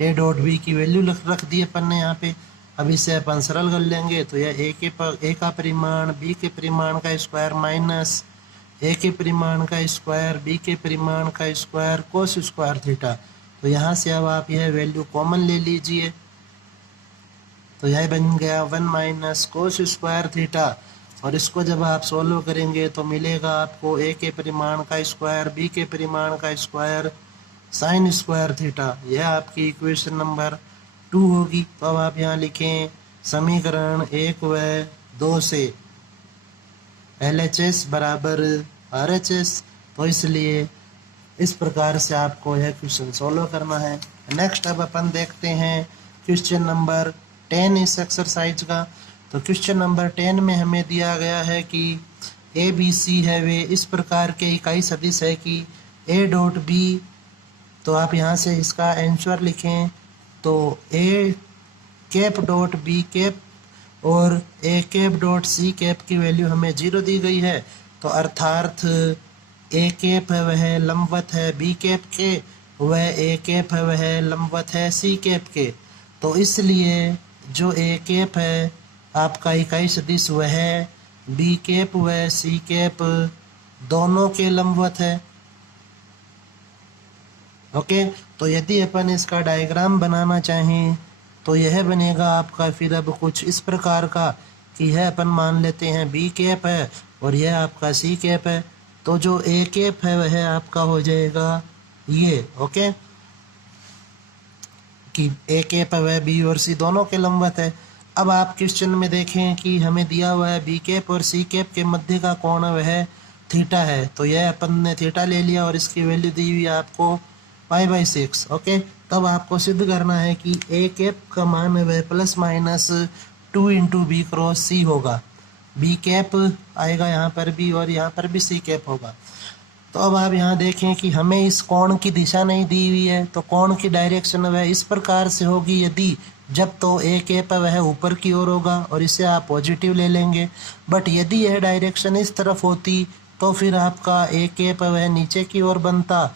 a dot b की वैल्यू रख दी अपन ने यहाँ पे। अब इसे अपन सरल कर लेंगे तो यह a का परिमाण b के परिमाण का स्क्वायर माइनस a के परिमाण का स्क्वायर b के परिमाण का स्क्वायर cos स्क्वायर थीटा। तो यहाँ से अब आप यह वैल्यू कॉमन ले लीजिए तो यह बन गया 1 माइनस कोस स्क्वायर थीटा। और इसको जब आप सोल्व करेंगे तो मिलेगा आपको a के परिमाण का स्क्वायर b के परिमाण का स्क्वायर साइन स्क्वायर थीटा। यह आपकी इक्वेशन नंबर 2 होगी। तो अब आप यहाँ लिखें समीकरण 1 व 2 से LHS बराबर RHS। तो इसलिए इस प्रकार से आपको यह क्वेश्चन सोल्व करना है। नेक्स्ट अब अपन देखते हैं क्वेश्चन नंबर 10 इस एक्सरसाइज का। तो क्वेश्चन नंबर 10 में हमें दिया गया है कि ABC है वे इस प्रकार के इकाई सदिश है कि a डॉट b। तो आप यहाँ से इसका आंसर लिखें तो a cap dot b cap और a cap dot c cap की वैल्यू हमें 0 दी गई है। तो अर्थात a कैप है वह लंबवत है b कैप के, वह a कैप है वह लंबवत है c कैप के। तो इसलिए जो a कैप है आपका इकाई सदिश वह b कैप व c कैप दोनों के लंबवत है। ओके, तो यदि अपन इसका डायग्राम बनाना चाहें तो यह बनेगा आपका फिर अब कुछ इस प्रकार का कि यह अपन मान लेते हैं b कैप है और यह आपका c कैप है। तो जो a कैप है वह आपका हो जाएगा ये, ओके, कि a कैप है वह b और c दोनों के लंबवत है। अब आप क्वेश्चन में देखें कि हमें दिया हुआ है b कैप और c कैप के मध्य का कोण वह थीटा है। तो यह अपन ने थीटा ले लिया और इसकी वैल्यू दी हुई है आपको π/6। ओके, तब आपको सिद्ध करना है कि a कैप का मान वह plus minus 2 into b cross c होगा। b कैप आएगा यहाँ पर भी और यहाँ पर भी c कैप होगा। तो अब आप यहाँ देखें कि हमें इस कोण की दिशा नहीं दी हुई है। तो कोण की डायरेक्शन वह इस प्रकार से होगी यदि जब तो a कैप वह ऊपर की ओर होगा और इसे आप पॉजिटिव ले लेंगे। बट यदि यह डायरेक्शन इस तरफ होती तो फिर आपका a कैप वह नीचे की ओर बनता।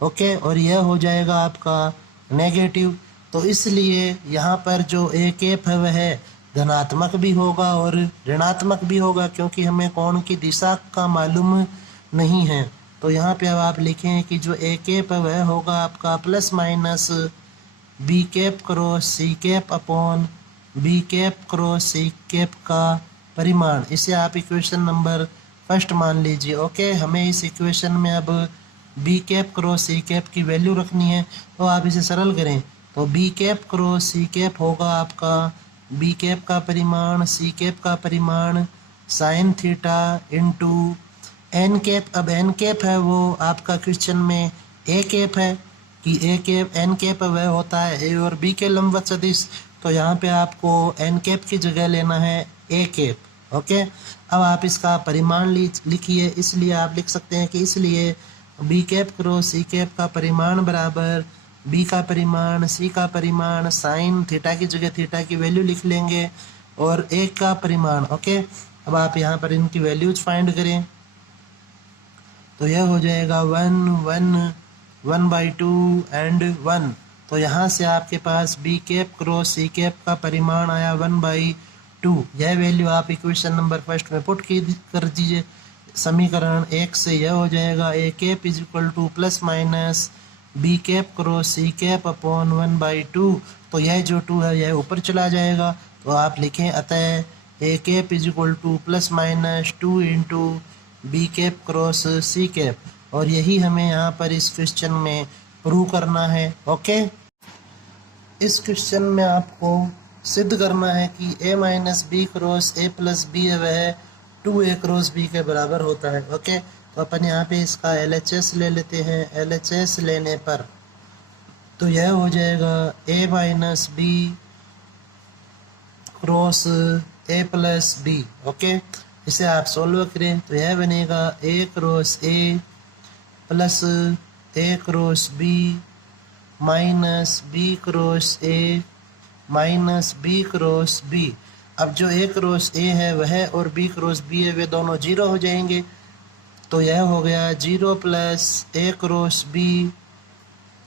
ओके, और यह हो जाएगा आपका नेगेटिव। तो इसलिए यहाँ पर जो a कैप है वह धनात्मक भी होगा और ऋणात्मक भी होगा, क्योंकि हमें कोण की दिशा का मालूम नहीं है। तो यहाँ पे अब आप लिखें कि जो ए कैप है वह होगा आपका plus minus B cap cross C cap upon B cap cross C cap का परिमाण। इसे आप इक्वेशन नंबर फर्स्ट मान लीजिए। ओके, हमें इस इक्वेशन में अब B cap cross C cap की वैल्यू रखनी है, तो आप इसे सरल करें तो B cap cross C cap होगा आपका बी कैप का परिमाण सी कैप का परिमाण sine theta into N cap. अब एन कैप है वो आपका क्वेश्चन में ए कैप है कि ए कैप एन कैप वह होता है ए और बी के लंबवत सदिश, तो यहाँ पे आपको एन कैप की जगह लेना है ए कैप। ओके, अब आप इसका परिमाण लिखिए, इसलिए आप लिख सकते हैं कि इसलिए B cap cross C cap का परिमाण बराबर बी का परिमाण सी का परिमाण साइन थीटा की जगह थीटा की वैल्यू लिख लेंगे और ए का परिमाण। ओके, अब आप यहाँ पर इनकी वैल्यूज फाइंड करें तो यह हो जाएगा 1 1 1/2 एंड 1। तो यहाँ से आपके पास B cap cross C cap का परिमाण आया 1/2। यह वैल्यू आप इक्वेशन नंबर फर्स्ट में पुट कर दीजिए। समीकरण 1 से यह हो जाएगा A cap is equal to plus minus B cap cross C cap upon 1/2। तो यह जो 2 है यह ऊपर चला जाएगा, तो आप लिखें अतः A cap is equal to plus minus 2 into B cap cross C cap, और यही हमें यहाँ पर इस क्वेश्चन में प्रूव करना है। ओके, इस क्वेश्चन में आपको सिद्ध करना है कि A minus B cross A plus B है वह 2a क्रॉस बी के बराबर होता है। ओके, तो अपन यहाँ पे इसका LHS ले लेते हैं। LHS लेने पर तो यह हो जाएगा a minus B cross a plus B. Okay, इसे आप सोल्व करें तो यह बनेगा a cross a plus a cross b minus b cross a minus b cross b। अब जो a क्रॉस a है वह और b क्रॉस b है वे दोनों जीरो हो जाएंगे, तो यह हो गया 0 प्लस a क्रॉस b।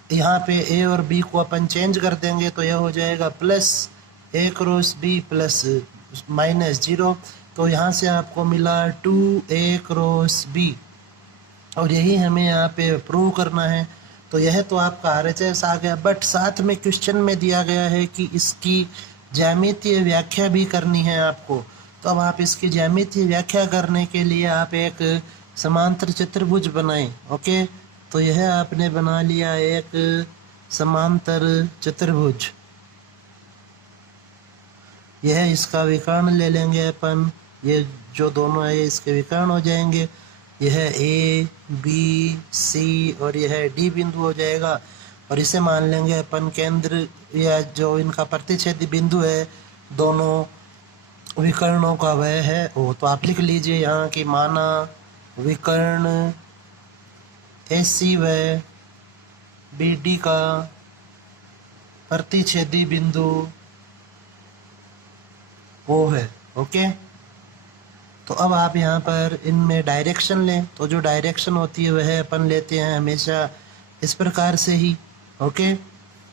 यहाँ पे a और b को अपन चेंज कर देंगे तो यह हो जाएगा plus a cross b plus minus 0। तो यहाँ से आपको मिला 2a क्रॉस b, और यही हमें यहाँ पे प्रूव करना है। तो यह तो आपका RHS आ गया, बट साथ में क्वेश्चन में दिया गया है कि इसकी ज्यामितीय व्याख्या भी करनी है आपको। तो अब आप इसकी ज्यामितीय व्याख्या करने के लिए आप एक समांतर चतुर्भुज बनाएं। ओके, तो यह आपने बना लिया एक समांतर चतुर्भुज। यह इसका विकर्ण ले लेंगे अपन, ये जो दोनों है इसके विकर्ण हो जाएंगे। यह ए बी सी और यह डी बिंदु हो जाएगा, और इसे मान लेंगे अपन केंद्र या जो इनका प्रतिच्छेदी बिंदु है दोनों विकर्णों का वह है वो। तो आप लिख लीजिए यहाँ की माना विकर्ण AC व BD का प्रतिच्छेदी बिंदु वो है। ओके, तो अब आप यहाँ पर इनमें डायरेक्शन लें, तो जो डायरेक्शन होती है वह अपन लेते हैं हमेशा इस प्रकार से ही। ओके,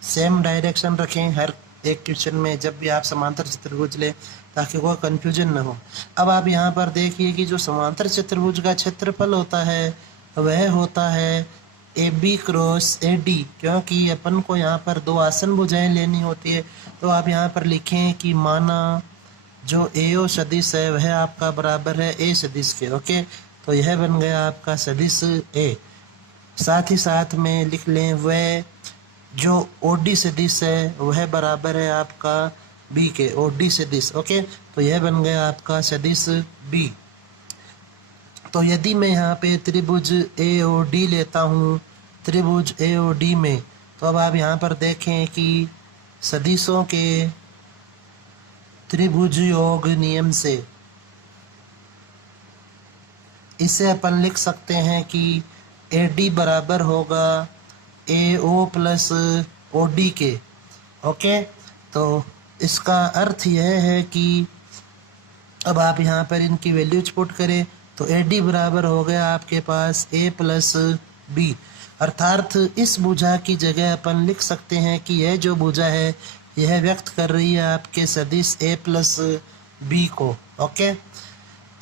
सेम डायरेक्शन रखें हर एक क्वेश्चन में जब भी आप समांतर चतुर्भुज लें, ताकि कोई कन्फ्यूजन न हो। अब आप यहाँ पर देखिए कि जो समांतर चतुर्भुज का क्षेत्रफल होता है वह होता है AB क्रॉस AD, क्योंकि अपन को यहाँ पर दो आसन भुजाएं लेनी होती है। तो आप यहाँ पर लिखें कि माना जो AO सदिश है वह आपका बराबर है A सदिश के। ओके, तो यह बन गया आपका सदिश A। साथ ही साथ में लिख लें वह जो OD सदिश है वह बराबर है आपका B के, OD सदिश। ओके, तो यह बन गया आपका सदिश B। तो यदि मैं यहाँ पे त्रिभुज AOD लेता हूँ, त्रिभुज AOD में, तो अब आप यहाँ पर देखें कि सदिशों के त्रिभुज योग नियम से इसे अपन लिख सकते हैं कि AD बराबर होगा AO प्लस OD के। ओके, तो इसका अर्थ यह है कि अब आप यहाँ पर इनकी वैल्यूज पुट करें तो AD बराबर हो गया आपके पास A प्लस B, अर्थात इस भुजा की जगह अपन लिख सकते हैं कि यह जो भुजा है यह व्यक्त कर रही है आपके सदिश A प्लस B को। ओके,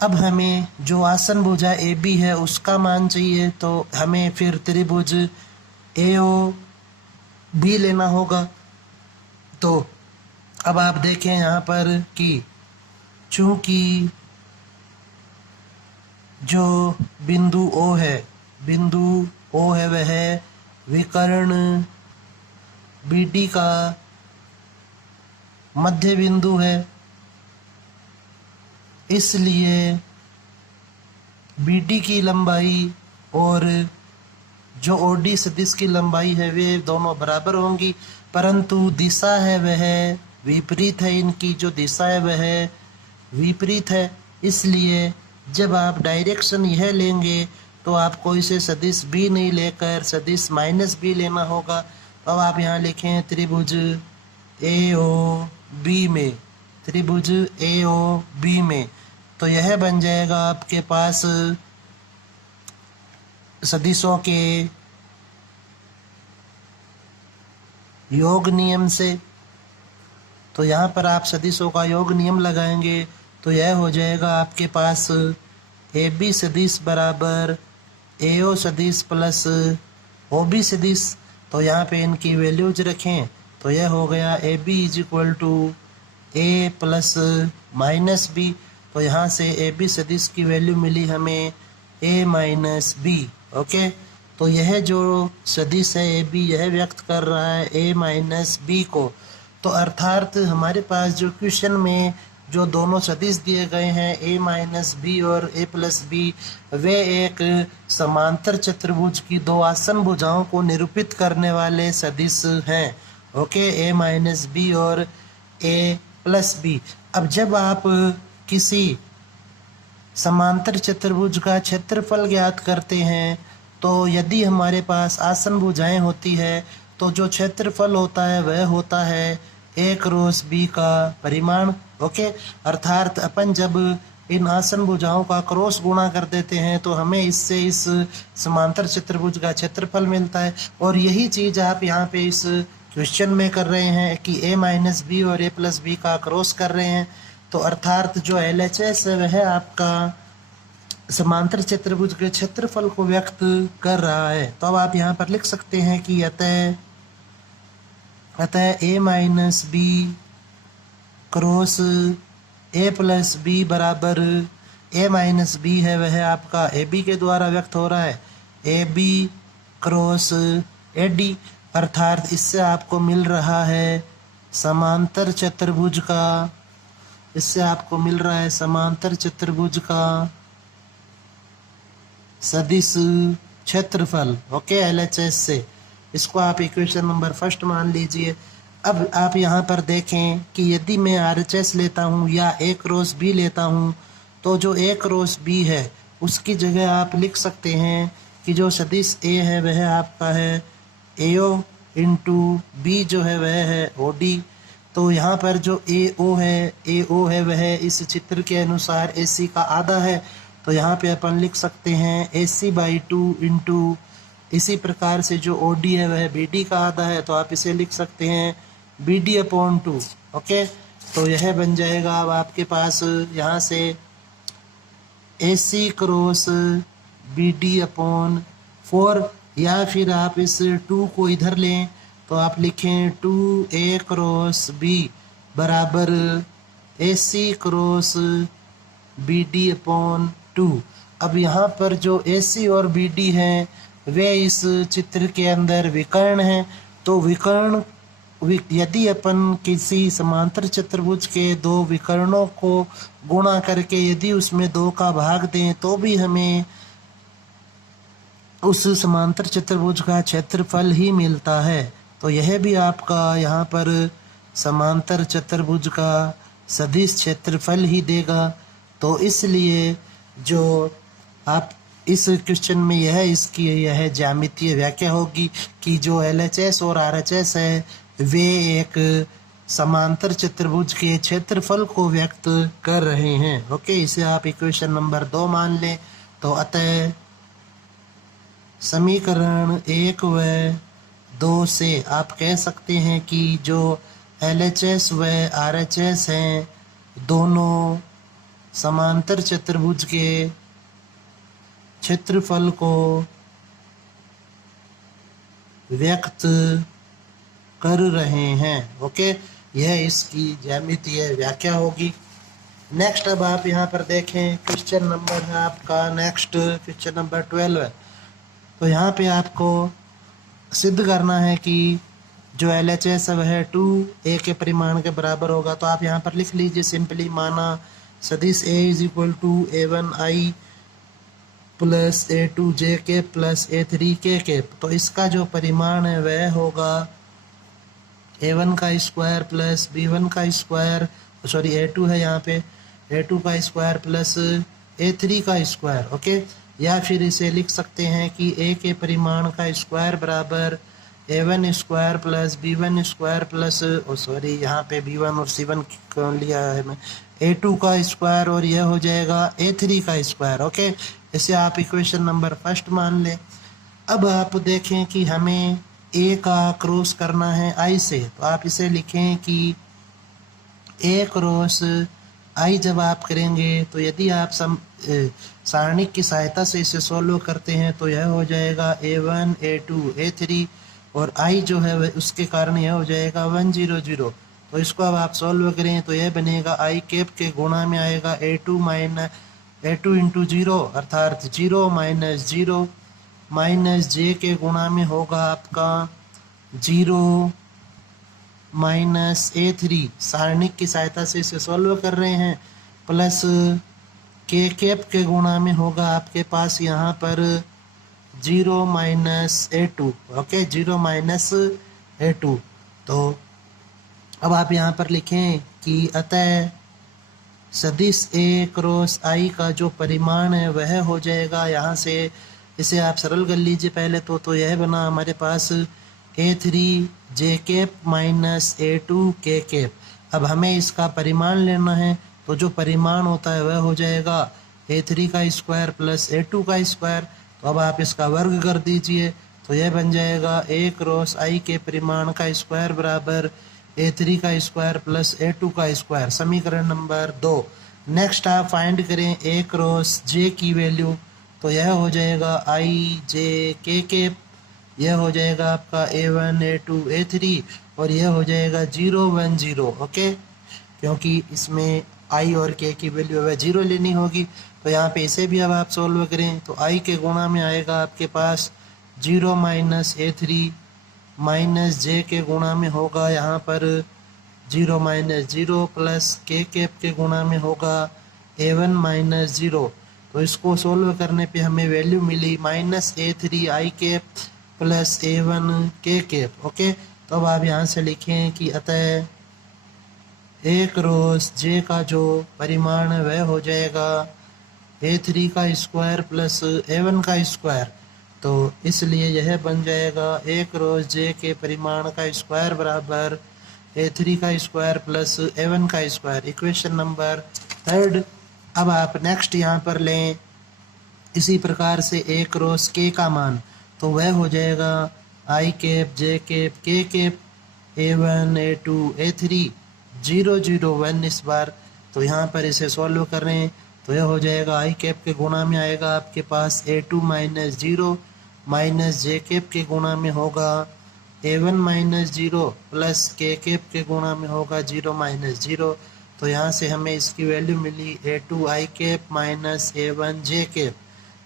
अब हमें जो आसन भुजा ए बी है उसका मान चाहिए, तो हमें फिर त्रिभुज ए ओ बी लेना होगा। तो अब आप देखें यहाँ पर कि चूंकि जो बिंदु ओ है वह विकर्ण बी डी का मध्य बिंदु है, इसलिए बी डी की लंबाई और जो ओ डी सदिश की लंबाई है वे दोनों बराबर होंगी, परंतु दिशा है वह विपरीत है। इनकी जो दिशा है वह विपरीत है, इसलिए जब आप डायरेक्शन यह लेंगे तो आपको इसे सदिश बी नहीं लेकर सदिश माइनस बी लेना होगा। तो अब आप यहाँ लिखें त्रिभुज ए ओ बी में, त्रिभुज ए ओ बी में, तो यह बन जाएगा आपके पास सदिशों के योग नियम से। तो यहाँ पर आप सदिशों का योग नियम लगाएंगे तो यह हो जाएगा आपके पास ए बी सदिश बराबर ए ओ सदिश प्लस ओ बी सदिश। तो यहाँ पे इनकी वैल्यूज रखें तो यह हो गया A B is equal to A plus minus B. तो यहाँ से ए बी सदिश की वैल्यू मिली हमें ए माइनस बी। ओके, तो यह जो सदिश है ए बी यह व्यक्त कर रहा है ए माइनस बी को। तो अर्थात हमारे पास जो क्वेश्चन में जो दोनों सदिश दिए गए हैं ए माइनस बी और ए प्लस बी, वे एक समांतर चतुर्भुज की दो आसन भुजाओं को निरूपित करने वाले सदिश हैं। ओके, ए माइनस बी और ए प्लस बी। अब जब आप किसी समांतर चतुर्भुज का क्षेत्रफल ज्ञात करते हैं तो यदि हमारे पास आसन भुजाएं होती है तो जो क्षेत्रफल होता है वह होता है ए क्रॉस बी का परिमाण। ओके, अर्थात अपन जब इन आसन भुजाओं का क्रॉस गुणा कर देते हैं तो हमें इससे इस समांतर चतुर्भुज का क्षेत्रफल मिलता है। और यही चीज़ आप यहाँ पे इस क्वेश्चन में कर रहे हैं कि ए माइनस बी और ए प्लस बी का क्रॉस कर रहे हैं। तो अर्थात जो LHS है वह आपका समांतर चतुर्भुज के क्षेत्रफल को व्यक्त कर रहा है। तो अब आप यहाँ पर लिख सकते हैं कि अतः A minus B cross A plus B बराबर ए माइनस बी है वह आपका ए बी के द्वारा व्यक्त हो रहा है A B cross A D. अर्थात इससे आपको मिल रहा है समांतर चतुर्भुज का, इससे आपको मिल रहा है समांतर चतुर्भुज का सदिश क्षेत्रफल। ओके, LHS से इसको आप इक्वेशन नंबर फर्स्ट मान लीजिए। अब आप यहाँ पर देखें कि यदि मैं RHS लेता हूँ या ए क्रॉस बी लेता हूँ तो जो ए क्रॉस बी है उसकी जगह आप लिख सकते हैं कि जो सदिश ए है वह आपका है ए ओ इंटू बी जो है वह है ओ डी। तो यहाँ पर जो ए ओ है वह इस चित्र के अनुसार ए सी का आधा है। तो यहाँ पे अपन लिख सकते हैं ए सी बाई टू इंटू, इसी प्रकार से जो ओ डी है वह बी डी का आधा है तो आप इसे लिख सकते हैं B D upon two. Okay, तो यह बन जाएगा अब आपके पास यहाँ से A C cross B D upon 4, या फिर आप इस 2 को इधर लें तो आप लिखें 2a क्रॉस बी बराबर ए C cross B D upon 2। अब यहाँ पर जो ए सी और बी डी हैं वे इस चित्र के अंदर विकर्ण हैं। तो विकर्ण यदि अपन किसी समांतर चतुर्भुज के दो विकर्णों को गुणा करके यदि उसमें 2 का भाग दें तो भी हमें उस समांतर चतुर्भुज का क्षेत्रफल ही मिलता है। तो यह भी आपका यहाँ पर समांतर चतुर्भुज का सदिश क्षेत्रफल ही देगा। तो इसलिए जो आप इस क्वेश्चन में यह ज्यामितीय व्याख्या होगी कि जो LHS और RHS है वे एक समांतर चतुर्भुज के क्षेत्रफल को व्यक्त कर रहे हैं। ओके, इसे आप इक्वेशन नंबर 2 मान लें। तो अतः समीकरण 1 व 2 से आप कह सकते हैं कि जो LHS व RHS हैं दोनों समांतर चतुर्भुज के क्षेत्रफल को व्यक्त कर रहे हैं। ओके, यह इसकी ज्यामितीय व्याख्या होगी। नेक्स्ट अब आप यहाँ पर देखें, क्वेश्चन नंबर है आपका नेक्स्ट क्वेश्चन नंबर 12 है। तो यहाँ पे आपको सिद्ध करना है कि जो LHS है 2a के परिमाण के बराबर होगा। तो आप यहाँ पर लिख लीजिए सिंपली, माना सदिश a is equal to a1i plus a2j के प्लस a3k के। तो इसका जो परिमाण है वह होगा a1 का स्क्वायर प्लस b1 का स्क्वायर, सॉरी a2 है यहाँ पे, a2 का स्क्वायर प्लस a3 का स्क्वायर। ओके, या फिर इसे लिख सकते हैं कि a के परिमाण का स्क्वायर बराबर a1 square plus b1 square plus, sorry यहाँ पे b1 और c1 को लिया है मैं, a2 का स्क्वायर और यह हो जाएगा a3 का स्क्वायर। ओके, इसे आप इक्वेशन नंबर फर्स्ट मान लें। अब आप देखें कि हमें a का क्रॉस करना है i से, तो आप इसे लिखें कि a क्रॉस i जब आप करेंगे तो यदि आप सारणिक की सहायता से इसे सॉल्व करते हैं तो यह हो जाएगा a1 a2 a3 और i जो है उसके कारण यह हो जाएगा 1 0 0। तो इसको अब आप सॉल्व करें तो यह बनेगा i कैप के गुणा में आएगा a2 इंटू 0 अर्थात 0 माइनस 0 माइनस j के गुणा में होगा आपका 0 माइनस a3, सारणिक की सहायता से इसे सॉल्व कर रहे हैं, प्लस k कैप के गुणा में होगा आपके पास यहाँ पर 0 minus a2। Okay, 0 minus a2। तो अब आप यहाँ पर लिखें कि अतः सदिश a क्रॉस i का जो परिमाण है वह हो जाएगा, यहाँ से इसे आप सरल कर लीजिए पहले तो यह बना हमारे पास a3j cap minus a2k cap. अब हमें इसका परिमाण लेना है, तो जो परिमाण होता है वह हो जाएगा a3 का स्क्वायर प्लस a2 का स्क्वायर। तो अब आप इसका वर्ग कर दीजिए, तो यह बन जाएगा a क्रॉस i के परिमाण का स्क्वायर बराबर a3 का स्क्वायर प्लस a2 का स्क्वायर, समीकरण नंबर 2। नेक्स्ट आप फाइंड करें a क्रॉस j की वैल्यू, तो यह हो जाएगा i j k कैप, यह हो जाएगा आपका a1 a2 a3 और यह हो जाएगा 0 1 0। ओके, क्योंकि इसमें i और k की वैल्यू है 0 लेनी होगी। तो यहाँ पे इसे भी अब आप सॉल्व करें तो i के गुणा में आएगा आपके पास 0 माइनस a3 माइनस j के गुणा में होगा यहाँ पर 0 माइनस 0 प्लस k कैप के गुणा में होगा a1 माइनस 0। तो इसको सोल्व करने पे हमें वैल्यू मिली minus a3 i cap plus a1 k cap. Okay, तो अब आप यहाँ से लिखें कि अतः a क्रॉस j का जो परिमाण है वह हो जाएगा a3 का स्क्वायर प्लस a1 का स्क्वायर। तो इसलिए यह बन जाएगा a क्रॉस j के परिमाण का स्क्वायर बराबर a3 का स्क्वायर प्लस a1 का स्क्वायर, इक्वेशन नंबर 3। अब आप नेक्स्ट यहाँ पर लें इसी प्रकार से a क्रॉस k का मान, तो वह हो जाएगा i cap j cap k cap a1 a2 a3 0 0 1 इस बार। तो यहाँ पर इसे सॉल्व कर रहे हैं तो यह हो जाएगा i कैप के गुणा में आएगा आपके पास a2 minus 0 minus j cap के गुणा में होगा a1 minus 0 plus k cap के गुणा में होगा 0 माइनस 0। तो यहाँ से हमें इसकी वैल्यू मिली a2 i cap minus a1 j cap.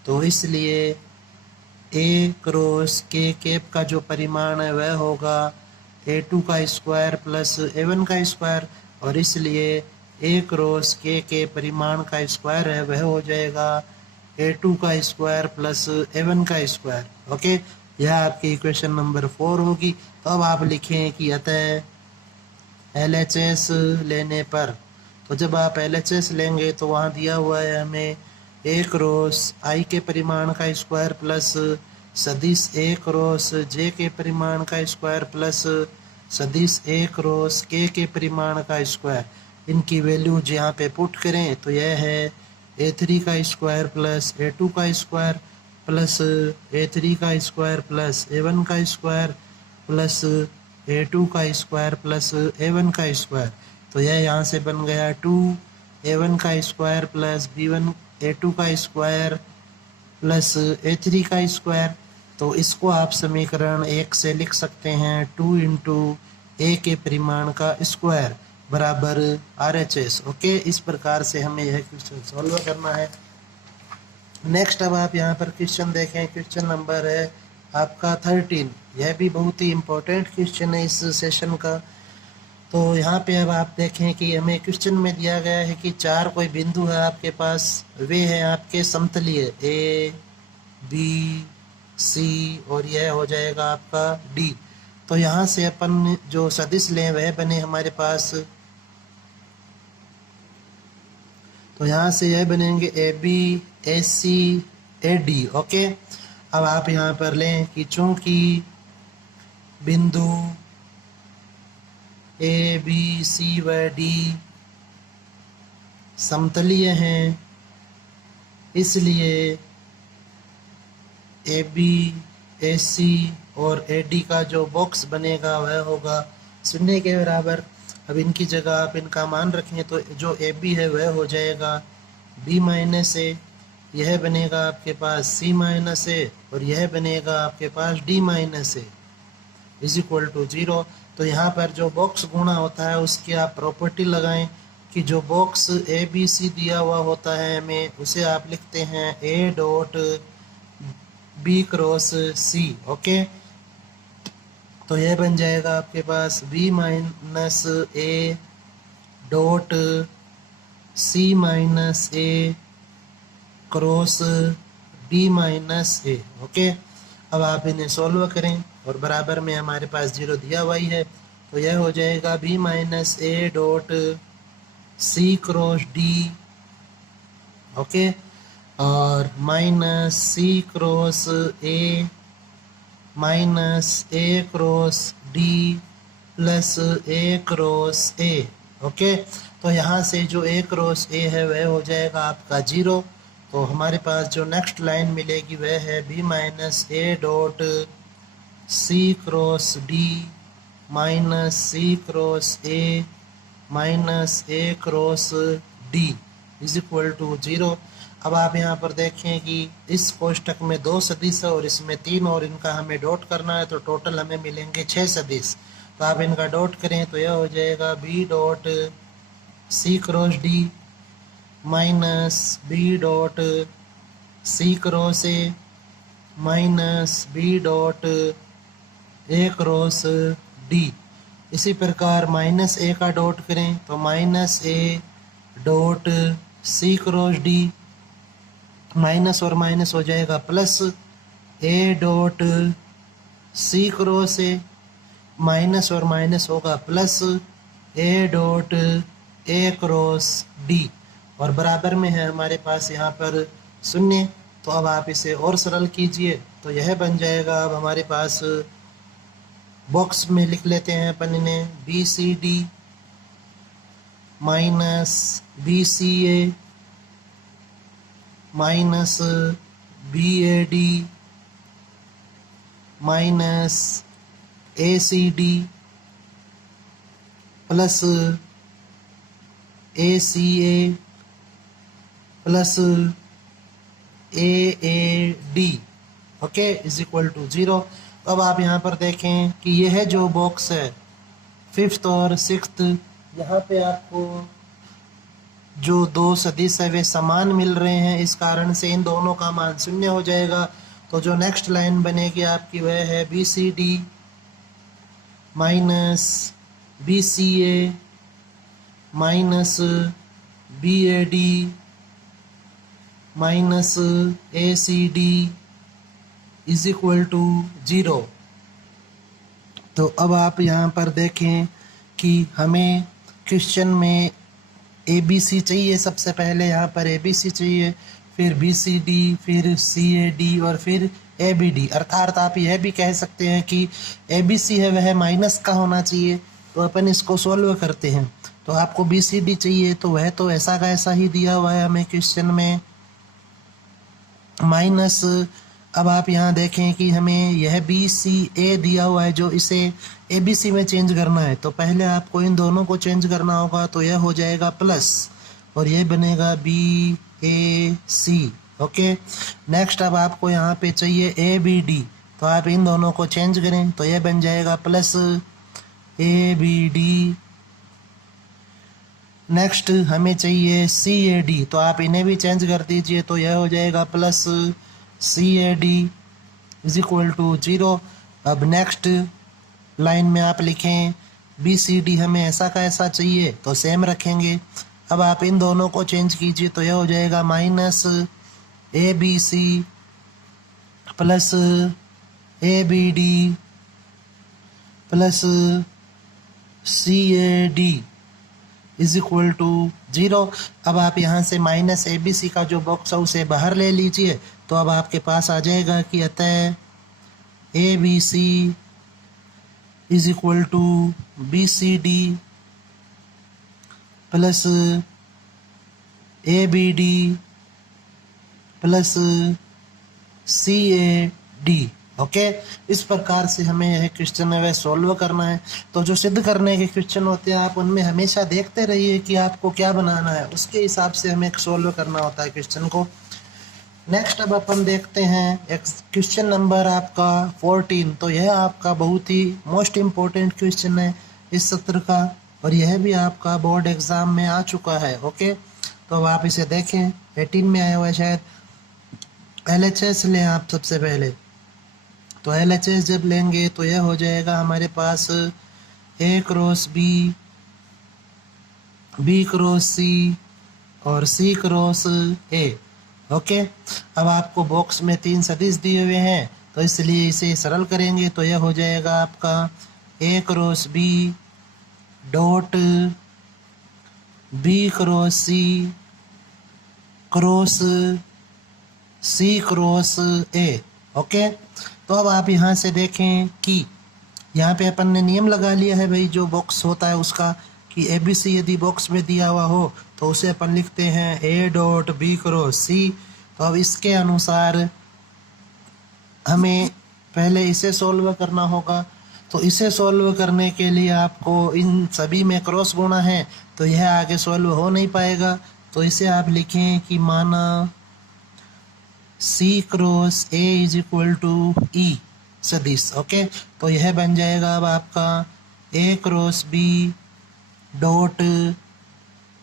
तो इसलिए a क्रॉस k कैप का जो परिमाण है वह होगा a2 का स्क्वायर प्लस a1 का स्क्वायर और इसलिए a क्रॉस k के परिमाण का स्क्वायर है वह हो जाएगा a2 का स्क्वायर प्लस a1 का स्क्वायर। ओके, यह आपकी इक्वेशन नंबर 4 होगी। तो अब आप लिखें कि अतः LHS लेने पर, तो जब आप LHS लेंगे तो वहाँ दिया हुआ है हमें a क्रॉस i के परिमाण का स्क्वायर प्लस सदिश a क्रॉस j के परिमाण का स्क्वायर प्लस सदिश a क्रॉस k के परिमाण का स्क्वायर। इनकी वैल्यू यहाँ पे पुट करें तो यह है a3 का स्क्वायर प्लस a2 का स्क्वायर प्लस a3 का स्क्वायर प्लस a1 का स्क्वायर प्लस a2 का स्क्वायर प्लस a1 का स्क्वायर। तो यह यहाँ से बन गया 2 A1 का स्क्वायर प्लस B1 A2 का स्क्वायर प्लस A3 का स्क्वायर। तो इसको आप समीकरण 1 से लिख सकते हैं 2 इंटू ए के परिमाण का स्क्वायर बराबर RHS। ओके, इस प्रकार से हमें यह क्वेश्चन सॉल्व करना है। नेक्स्ट अब आप यहाँ पर क्वेश्चन देखें, क्वेश्चन नंबर है आपका 13। यह भी बहुत ही इम्पोर्टेंट क्वेश्चन है इस सेशन का। तो यहाँ पे अब आप देखें कि हमें क्वेश्चन में दिया गया है कि 4 कोई बिंदु है आपके पास, वे हैं आपके समतलीय A B C और यह हो जाएगा आपका D। तो यहाँ से अपन जो सदिश लें वह बने हमारे पास, तो यहाँ से यह बनेंगे AB AC AD। ओके, अब आप यहाँ पर लें कि चूंकि बिंदु A B C व D समतलीय हैं, इसलिए AB AC और AD का जो बॉक्स बनेगा वह होगा 0 के बराबर। अब इनकी जगह आप इनका मान रखें तो जो AB है वह हो जाएगा B माइनस A, यह बनेगा आपके पास C माइनस A और यह बनेगा आपके पास D minus A is equal to 0। तो यहाँ पर जो बॉक्स गुणा होता है उसकी आप प्रॉपर्टी लगाएं कि जो बॉक्स ABC दिया हुआ होता है हमें, उसे आप लिखते हैं A dot B cross C। Okay, तो यह बन जाएगा आपके पास B minus A dot C minus A cross D minus A। Okay, अब आप इन्हें सॉल्व करें और बराबर में हमारे पास 0 दिया हुआ ही है, तो यह हो जाएगा B minus A dot C cross D। Okay, और minus C cross A minus A cross D plus A cross A। Okay, तो यहाँ से जो A क्रॉस A है वह हो जाएगा आपका 0। तो हमारे पास जो नेक्स्ट लाइन मिलेगी वह है B minus A dot C cross D minus C cross A minus A cross D is equal to 0। अब आप यहाँ पर देखें कि इस कोष्टक में 2 सदिश है और इसमें 3 और इनका हमें डॉट करना है, तो टोटल हमें मिलेंगे 6 सदिश। तो आप इनका डॉट करें तो यह हो जाएगा B dot C cross D minus B dot C cross A minus B dot A cross D। इसी प्रकार माइनस A का डॉट करें तो minus A dot C cross D, minus और माइनस हो जाएगा plus A dot C cross A, minus और minus होगा plus A dot A cross D और बराबर में है हमारे पास यहाँ पर 0। तो अब आप इसे और सरल कीजिए तो यह बन जाएगा। अब हमारे पास बॉक्स में लिख लेते हैं अपन इन्हें BCD minus BCA minus BAD minus ACD plus ACA plus AAD। Okay, is equal to 0। अब आप यहाँ पर देखें कि यह जो बॉक्स है 5th और 6th, यहाँ पे आपको जो 2 सदिश है वे समान मिल रहे हैं, इस कारण से इन दोनों का मान 0 हो जाएगा। तो जो नेक्स्ट लाइन बनेगी आपकी वह है BCD minus BCA minus BAD minus ACD is equal to 0। तो अब आप यहाँ पर देखें कि हमें क्वेश्चन में ABC चाहिए, सबसे पहले यहाँ पर ABC चाहिए, फिर BCD, फिर CAD और फिर ABD। अर्थात आप यह भी कह सकते हैं कि ABC है वह माइनस का होना चाहिए। तो अपन इसको सॉल्व करते हैं। तो आपको BCD चाहिए तो वह तो ऐसा का ऐसा ही दिया हुआ है हमें क्वेश्चन में माइनस। अब आप यहाँ देखें कि हमें यह BCA दिया हुआ है जो इसे ABC में चेंज करना है, तो पहले आपको इन दोनों को चेंज करना होगा। तो यह हो जाएगा प्लस और ये बनेगा बी ए सी। ओके, नेक्स्ट अब आपको यहाँ पे चाहिए ए बी डी, तो आप इन दोनों को चेंज करें तो ये बन जाएगा plus A B D. Next हमें चाहिए सी ए डी, तो आप इन्हें भी चेंज कर दीजिए तो यह हो जाएगा plus C A D is equal to 0। अब नेक्स्ट लाइन में आप लिखें बी सी डी हमें ऐसा का ऐसा चाहिए तो सेम रखेंगे। अब आप इन दोनों को चेंज कीजिए तो यह हो जाएगा minus A B C plus A B D plus C A D is equal to 0। अब आप यहाँ से माइनस ए बी सी का जो बॉक्स है उसे बाहर ले लीजिए, तो अब आपके पास आ जाएगा कि अतः A B C is equal to B C D plus A B D plus C A D. Okay, इस प्रकार से हमें यह क्वेश्चन है वह सॉल्व करना है। तो जो सिद्ध करने के क्वेश्चन होते हैं आप उनमें हमेशा देखते रहिए कि आपको क्या बनाना है, उसके हिसाब से हमें सॉल्व करना होता है क्वेश्चन को। नेक्स्ट अब अपन देखते हैं एक क्वेश्चन नंबर आपका 14। तो यह आपका बहुत ही मोस्ट इम्पोर्टेंट क्वेश्चन है इस सत्र का, और यह भी आपका बोर्ड एग्जाम में आ चुका है। ओके, तो अब आप इसे देखें, 18 में आया हुआ है शायद। LHS लें आप सबसे पहले, तो LHS जब लेंगे तो यह हो जाएगा हमारे पास A cross B, B cross C और C क्रॉस A। ओके, अब आपको बॉक्स में 3 सदिश दिए हुए हैं तो इसलिए इसे सरल करेंगे तो यह हो जाएगा आपका A cross B dot B cross C cross C cross A। Okay, तो अब आप यहाँ से देखें कि यहाँ पे अपन ने नियम लगा लिया है भाई, जो बॉक्स होता है उसका, कि ए बी सी यदि बॉक्स में दिया हुआ हो तो उसे अपन लिखते हैं ए डॉट बी क्रॉस सी। तो अब इसके अनुसार हमें पहले इसे सॉल्व करना होगा। तो इसे सॉल्व करने के लिए आपको इन सभी में क्रॉस गुणा है, तो यह आगे सॉल्व हो नहीं पाएगा। तो इसे आप लिखें कि माना C cross A is equal to E सदिश। ओके, तो यह बन जाएगा अब आपका A cross B dot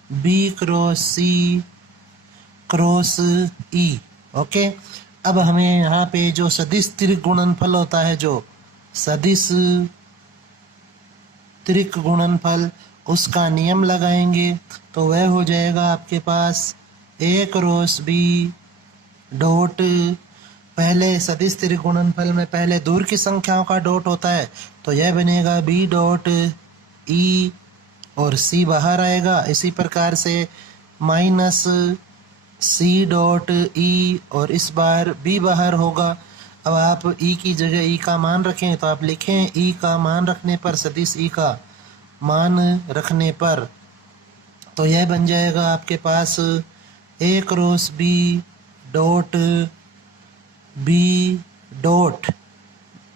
B cross C cross E. Okay, अब हमें यहाँ पे जो सदिश त्रिक गुणनफल होता है, जो सदिश त्रिक गुणनफल, उसका नियम लगाएंगे तो वह हो जाएगा आपके पास ए क्रॉस बी डॉट, पहले सदिश त्रिक गुणनफल में पहले दूर की संख्याओं का डॉट होता है, तो यह बनेगा बी डॉट ई और सी बाहर आएगा। इसी प्रकार से माइनस सी डॉट ई और इस बार बी बाहर होगा। अब आप ई की जगह ई का मान रखें तो आप लिखें ई का मान रखने पर, सदिश ई का मान रखने पर, तो यह बन जाएगा आपके पास A cross B dot B dot,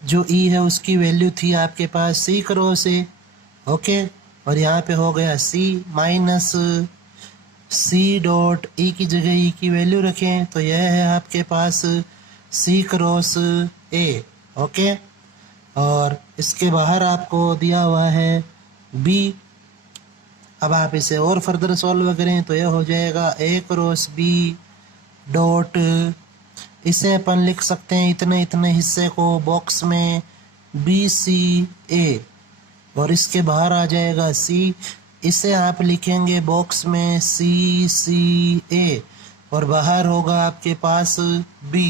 जो ई है उसकी वैल्यू थी आपके पास सी क्रॉस ए। ओके, और यहाँ पे हो गया सी माइनस सी डॉट ई की जगह ई की वैल्यू रखें तो यह है आपके पास सी क्रॉस ए। ओके, और इसके बाहर आपको दिया हुआ है बी। अब आप इसे और फर्दर सॉल्व करें तो यह हो जाएगा ए क्रॉस बी डॉट, इसे अपन लिख सकते हैं इतने इतने हिस्से को बॉक्स में बी सी ए, और इसके बाहर आ जाएगा सी। इसे आप लिखेंगे बॉक्स में सी सी ए और बाहर होगा आपके पास बी।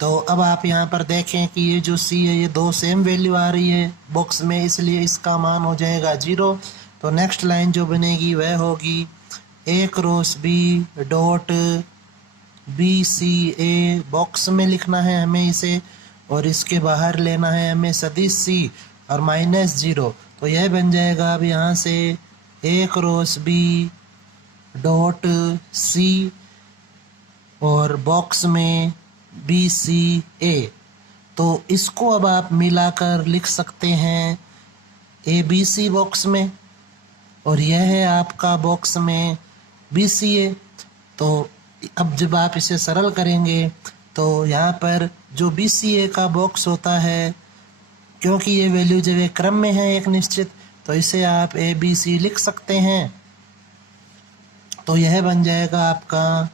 तो अब आप यहाँ पर देखें कि ये जो सी है ये दो सेम वैल्यू आ रही है बॉक्स में, इसलिए इसका मान हो जाएगा 0। तो नेक्स्ट लाइन जो बनेगी वह होगी A cross B dot B C A, box में लिखना है हमें इसे, और इसके बाहर लेना है हमें सदिश सी और माइनस 0। तो यह बन जाएगा अब यहाँ से ए क्रॉस बी डॉट सी और बॉक्स में बी सी ए। तो इसको अब आप मिलाकर लिख सकते हैं ए बी सी बॉक्स में, और यह है आपका बॉक्स में BCA। तो अब जब आप इसे सरल करेंगे तो यहाँ पर जो BCA का बॉक्स होता है, क्योंकि ये वैल्यू जब एक क्रम में है एक निश्चित, तो इसे आप ABC लिख सकते हैं। तो यह बन जाएगा आपका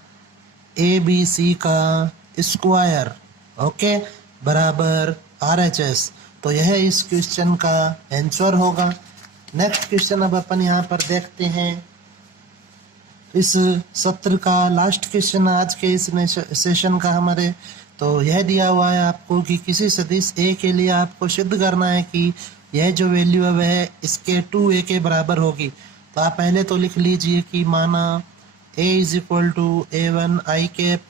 ABC का स्क्वायर, ओके, बराबर RHS। तो यह इस क्वेश्चन का आंसर होगा। नेक्स्ट क्वेश्चन अब अपन यहाँ पर देखते हैं, इस सत्र का लास्ट क्वेश्चन आज के इस सेशन का हमारे। तो यह दिया हुआ है आपको कि किसी सदिश A के लिए आपको सिद्ध करना है कि यह जो वैल्यू है वह इसके 2A के बराबर होगी। तो आप पहले तो लिख लीजिए कि माना A is equal to A1 I cap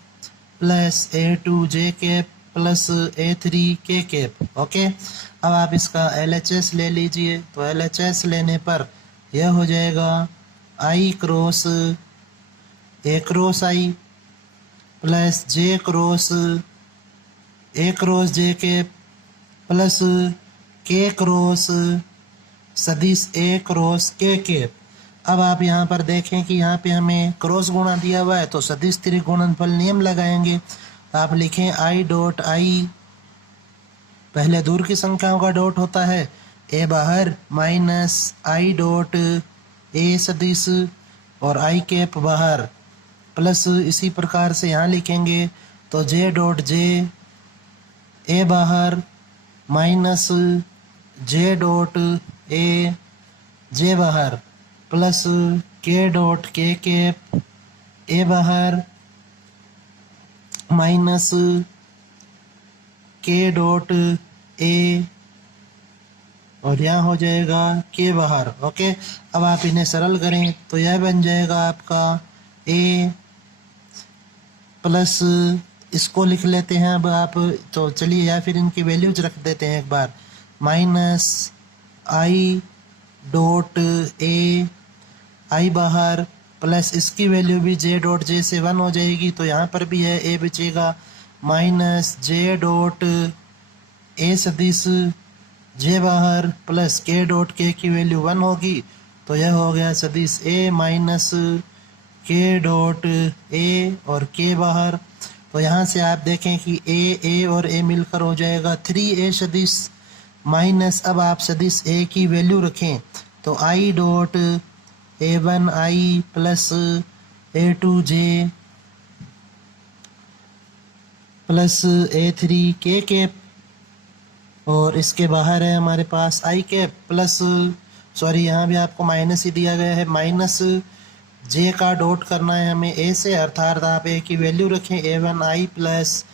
plus A2 J cap plus A3 K cap, okay. अब आप इसका LHS ले लीजिए। तो LHS लेने पर यह हो जाएगा I cross A cross I plus J cross A cross J के प्लस K क्रॉस सदिश A क्रॉस K के। अब आप यहाँ पर देखें कि यहाँ पे हमें क्रॉस गुणा दिया हुआ है, तो सदिश त्रिगुणनफल नियम लगाएंगे। आप लिखें I डॉट I, पहले दूर की संख्याओं का डॉट होता है, A बाहर माइनस I डॉट A सदिश और I कैप बाहर, प्लस इसी प्रकार से यहाँ लिखेंगे तो J डॉट J, A बाहर minus J dot A J बाहर, plus K dot K cap A बाहर माइनस K डॉट A और यहाँ हो जाएगा K बाहर, ओके। अब आप इन्हें सरल करें तो यह बन जाएगा आपका A प्लस, इसको लिख लेते हैं अब आप, तो चलिए या फिर इनकी वैल्यूज रख देते हैं एक बार, minus I dot A I बाहर प्लस इसकी वैल्यू भी J डॉट J से 1 हो जाएगी, तो यहाँ पर भी है A बचेगा माइनस J डॉट A सदिश J बाहर प्लस K डॉट K की वैल्यू 1 होगी, तो यह हो गया सदिश A minus K dot A और K बाहर। तो यहाँ से आप देखें कि A और A मिलकर हो जाएगा 3A सदिश माइनस, अब आप सदिश A की वैल्यू रखें तो I dot A1 I plus A2 J plus A3 K cap और इसके बाहर है हमारे पास I कैप प्लस, सॉरी यहाँ भी आपको माइनस ही दिया गया है, माइनस J का डॉट करना है हमें A से, अर्थात आप A की वैल्यू रखें A1 I plus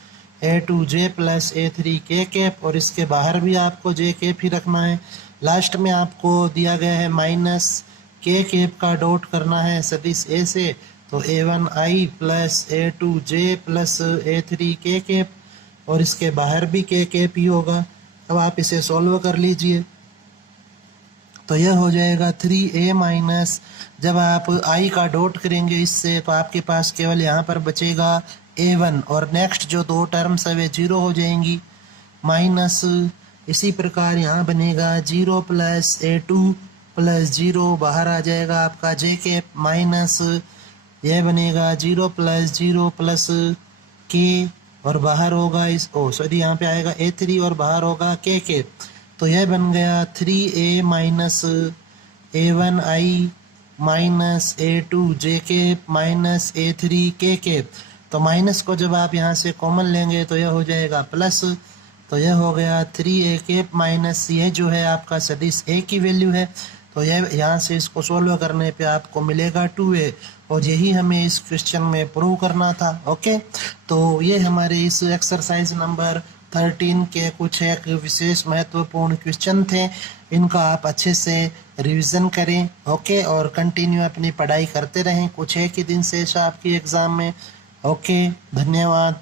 A2 J plus A3 K cap और इसके बाहर भी आपको J कैप ही रखना है। लास्ट में आपको दिया गया है माइनस K कैप का डॉट करना है सदिश A से, तो A1 I plus A2 J plus A3 K cap और इसके बाहर भी K कैप ही होगा। अब आप इसे सॉल्व कर लीजिए तो यह हो जाएगा 3A माइनस, जब आप I का डॉट करेंगे इससे तो आपके पास केवल यहाँ पर बचेगा A1 और नेक्स्ट जो दो टर्म्स है वे 0 हो जाएंगी, माइनस इसी प्रकार यहाँ बनेगा 0 प्लस A2 प्लस 0 बाहर आ जाएगा आपका J कैप, माइनस यह बनेगा 0 प्लस 0 प्लस K और बाहर होगा सॉरी यहाँ पे आएगा A3 और बाहर होगा K कैप। तो यह बन गया 3A minus A1 I minus A2 J cap minus A3 K cap. तो माइनस को जब आप यहाँ से कॉमन लेंगे तो यह हो जाएगा प्लस, तो यह हो गया 3A कैप माइनस, यह जो है आपका सदिश A की वैल्यू है, तो यह यहाँ से इसको सोल्व करने पे आपको मिलेगा 2A और यही हमें इस क्वेश्चन में प्रूव करना था, ओके। तो ये हमारे इस एक्सरसाइज नंबर 13 के कुछ एक विशेष महत्वपूर्ण क्वेश्चन थे, इनका आप अच्छे से रिवीजन करें, ओके, और कंटिन्यू अपनी पढ़ाई करते रहें, कुछ एक ही दिन शेष आपकी एग्ज़ाम में, ओके। धन्यवाद।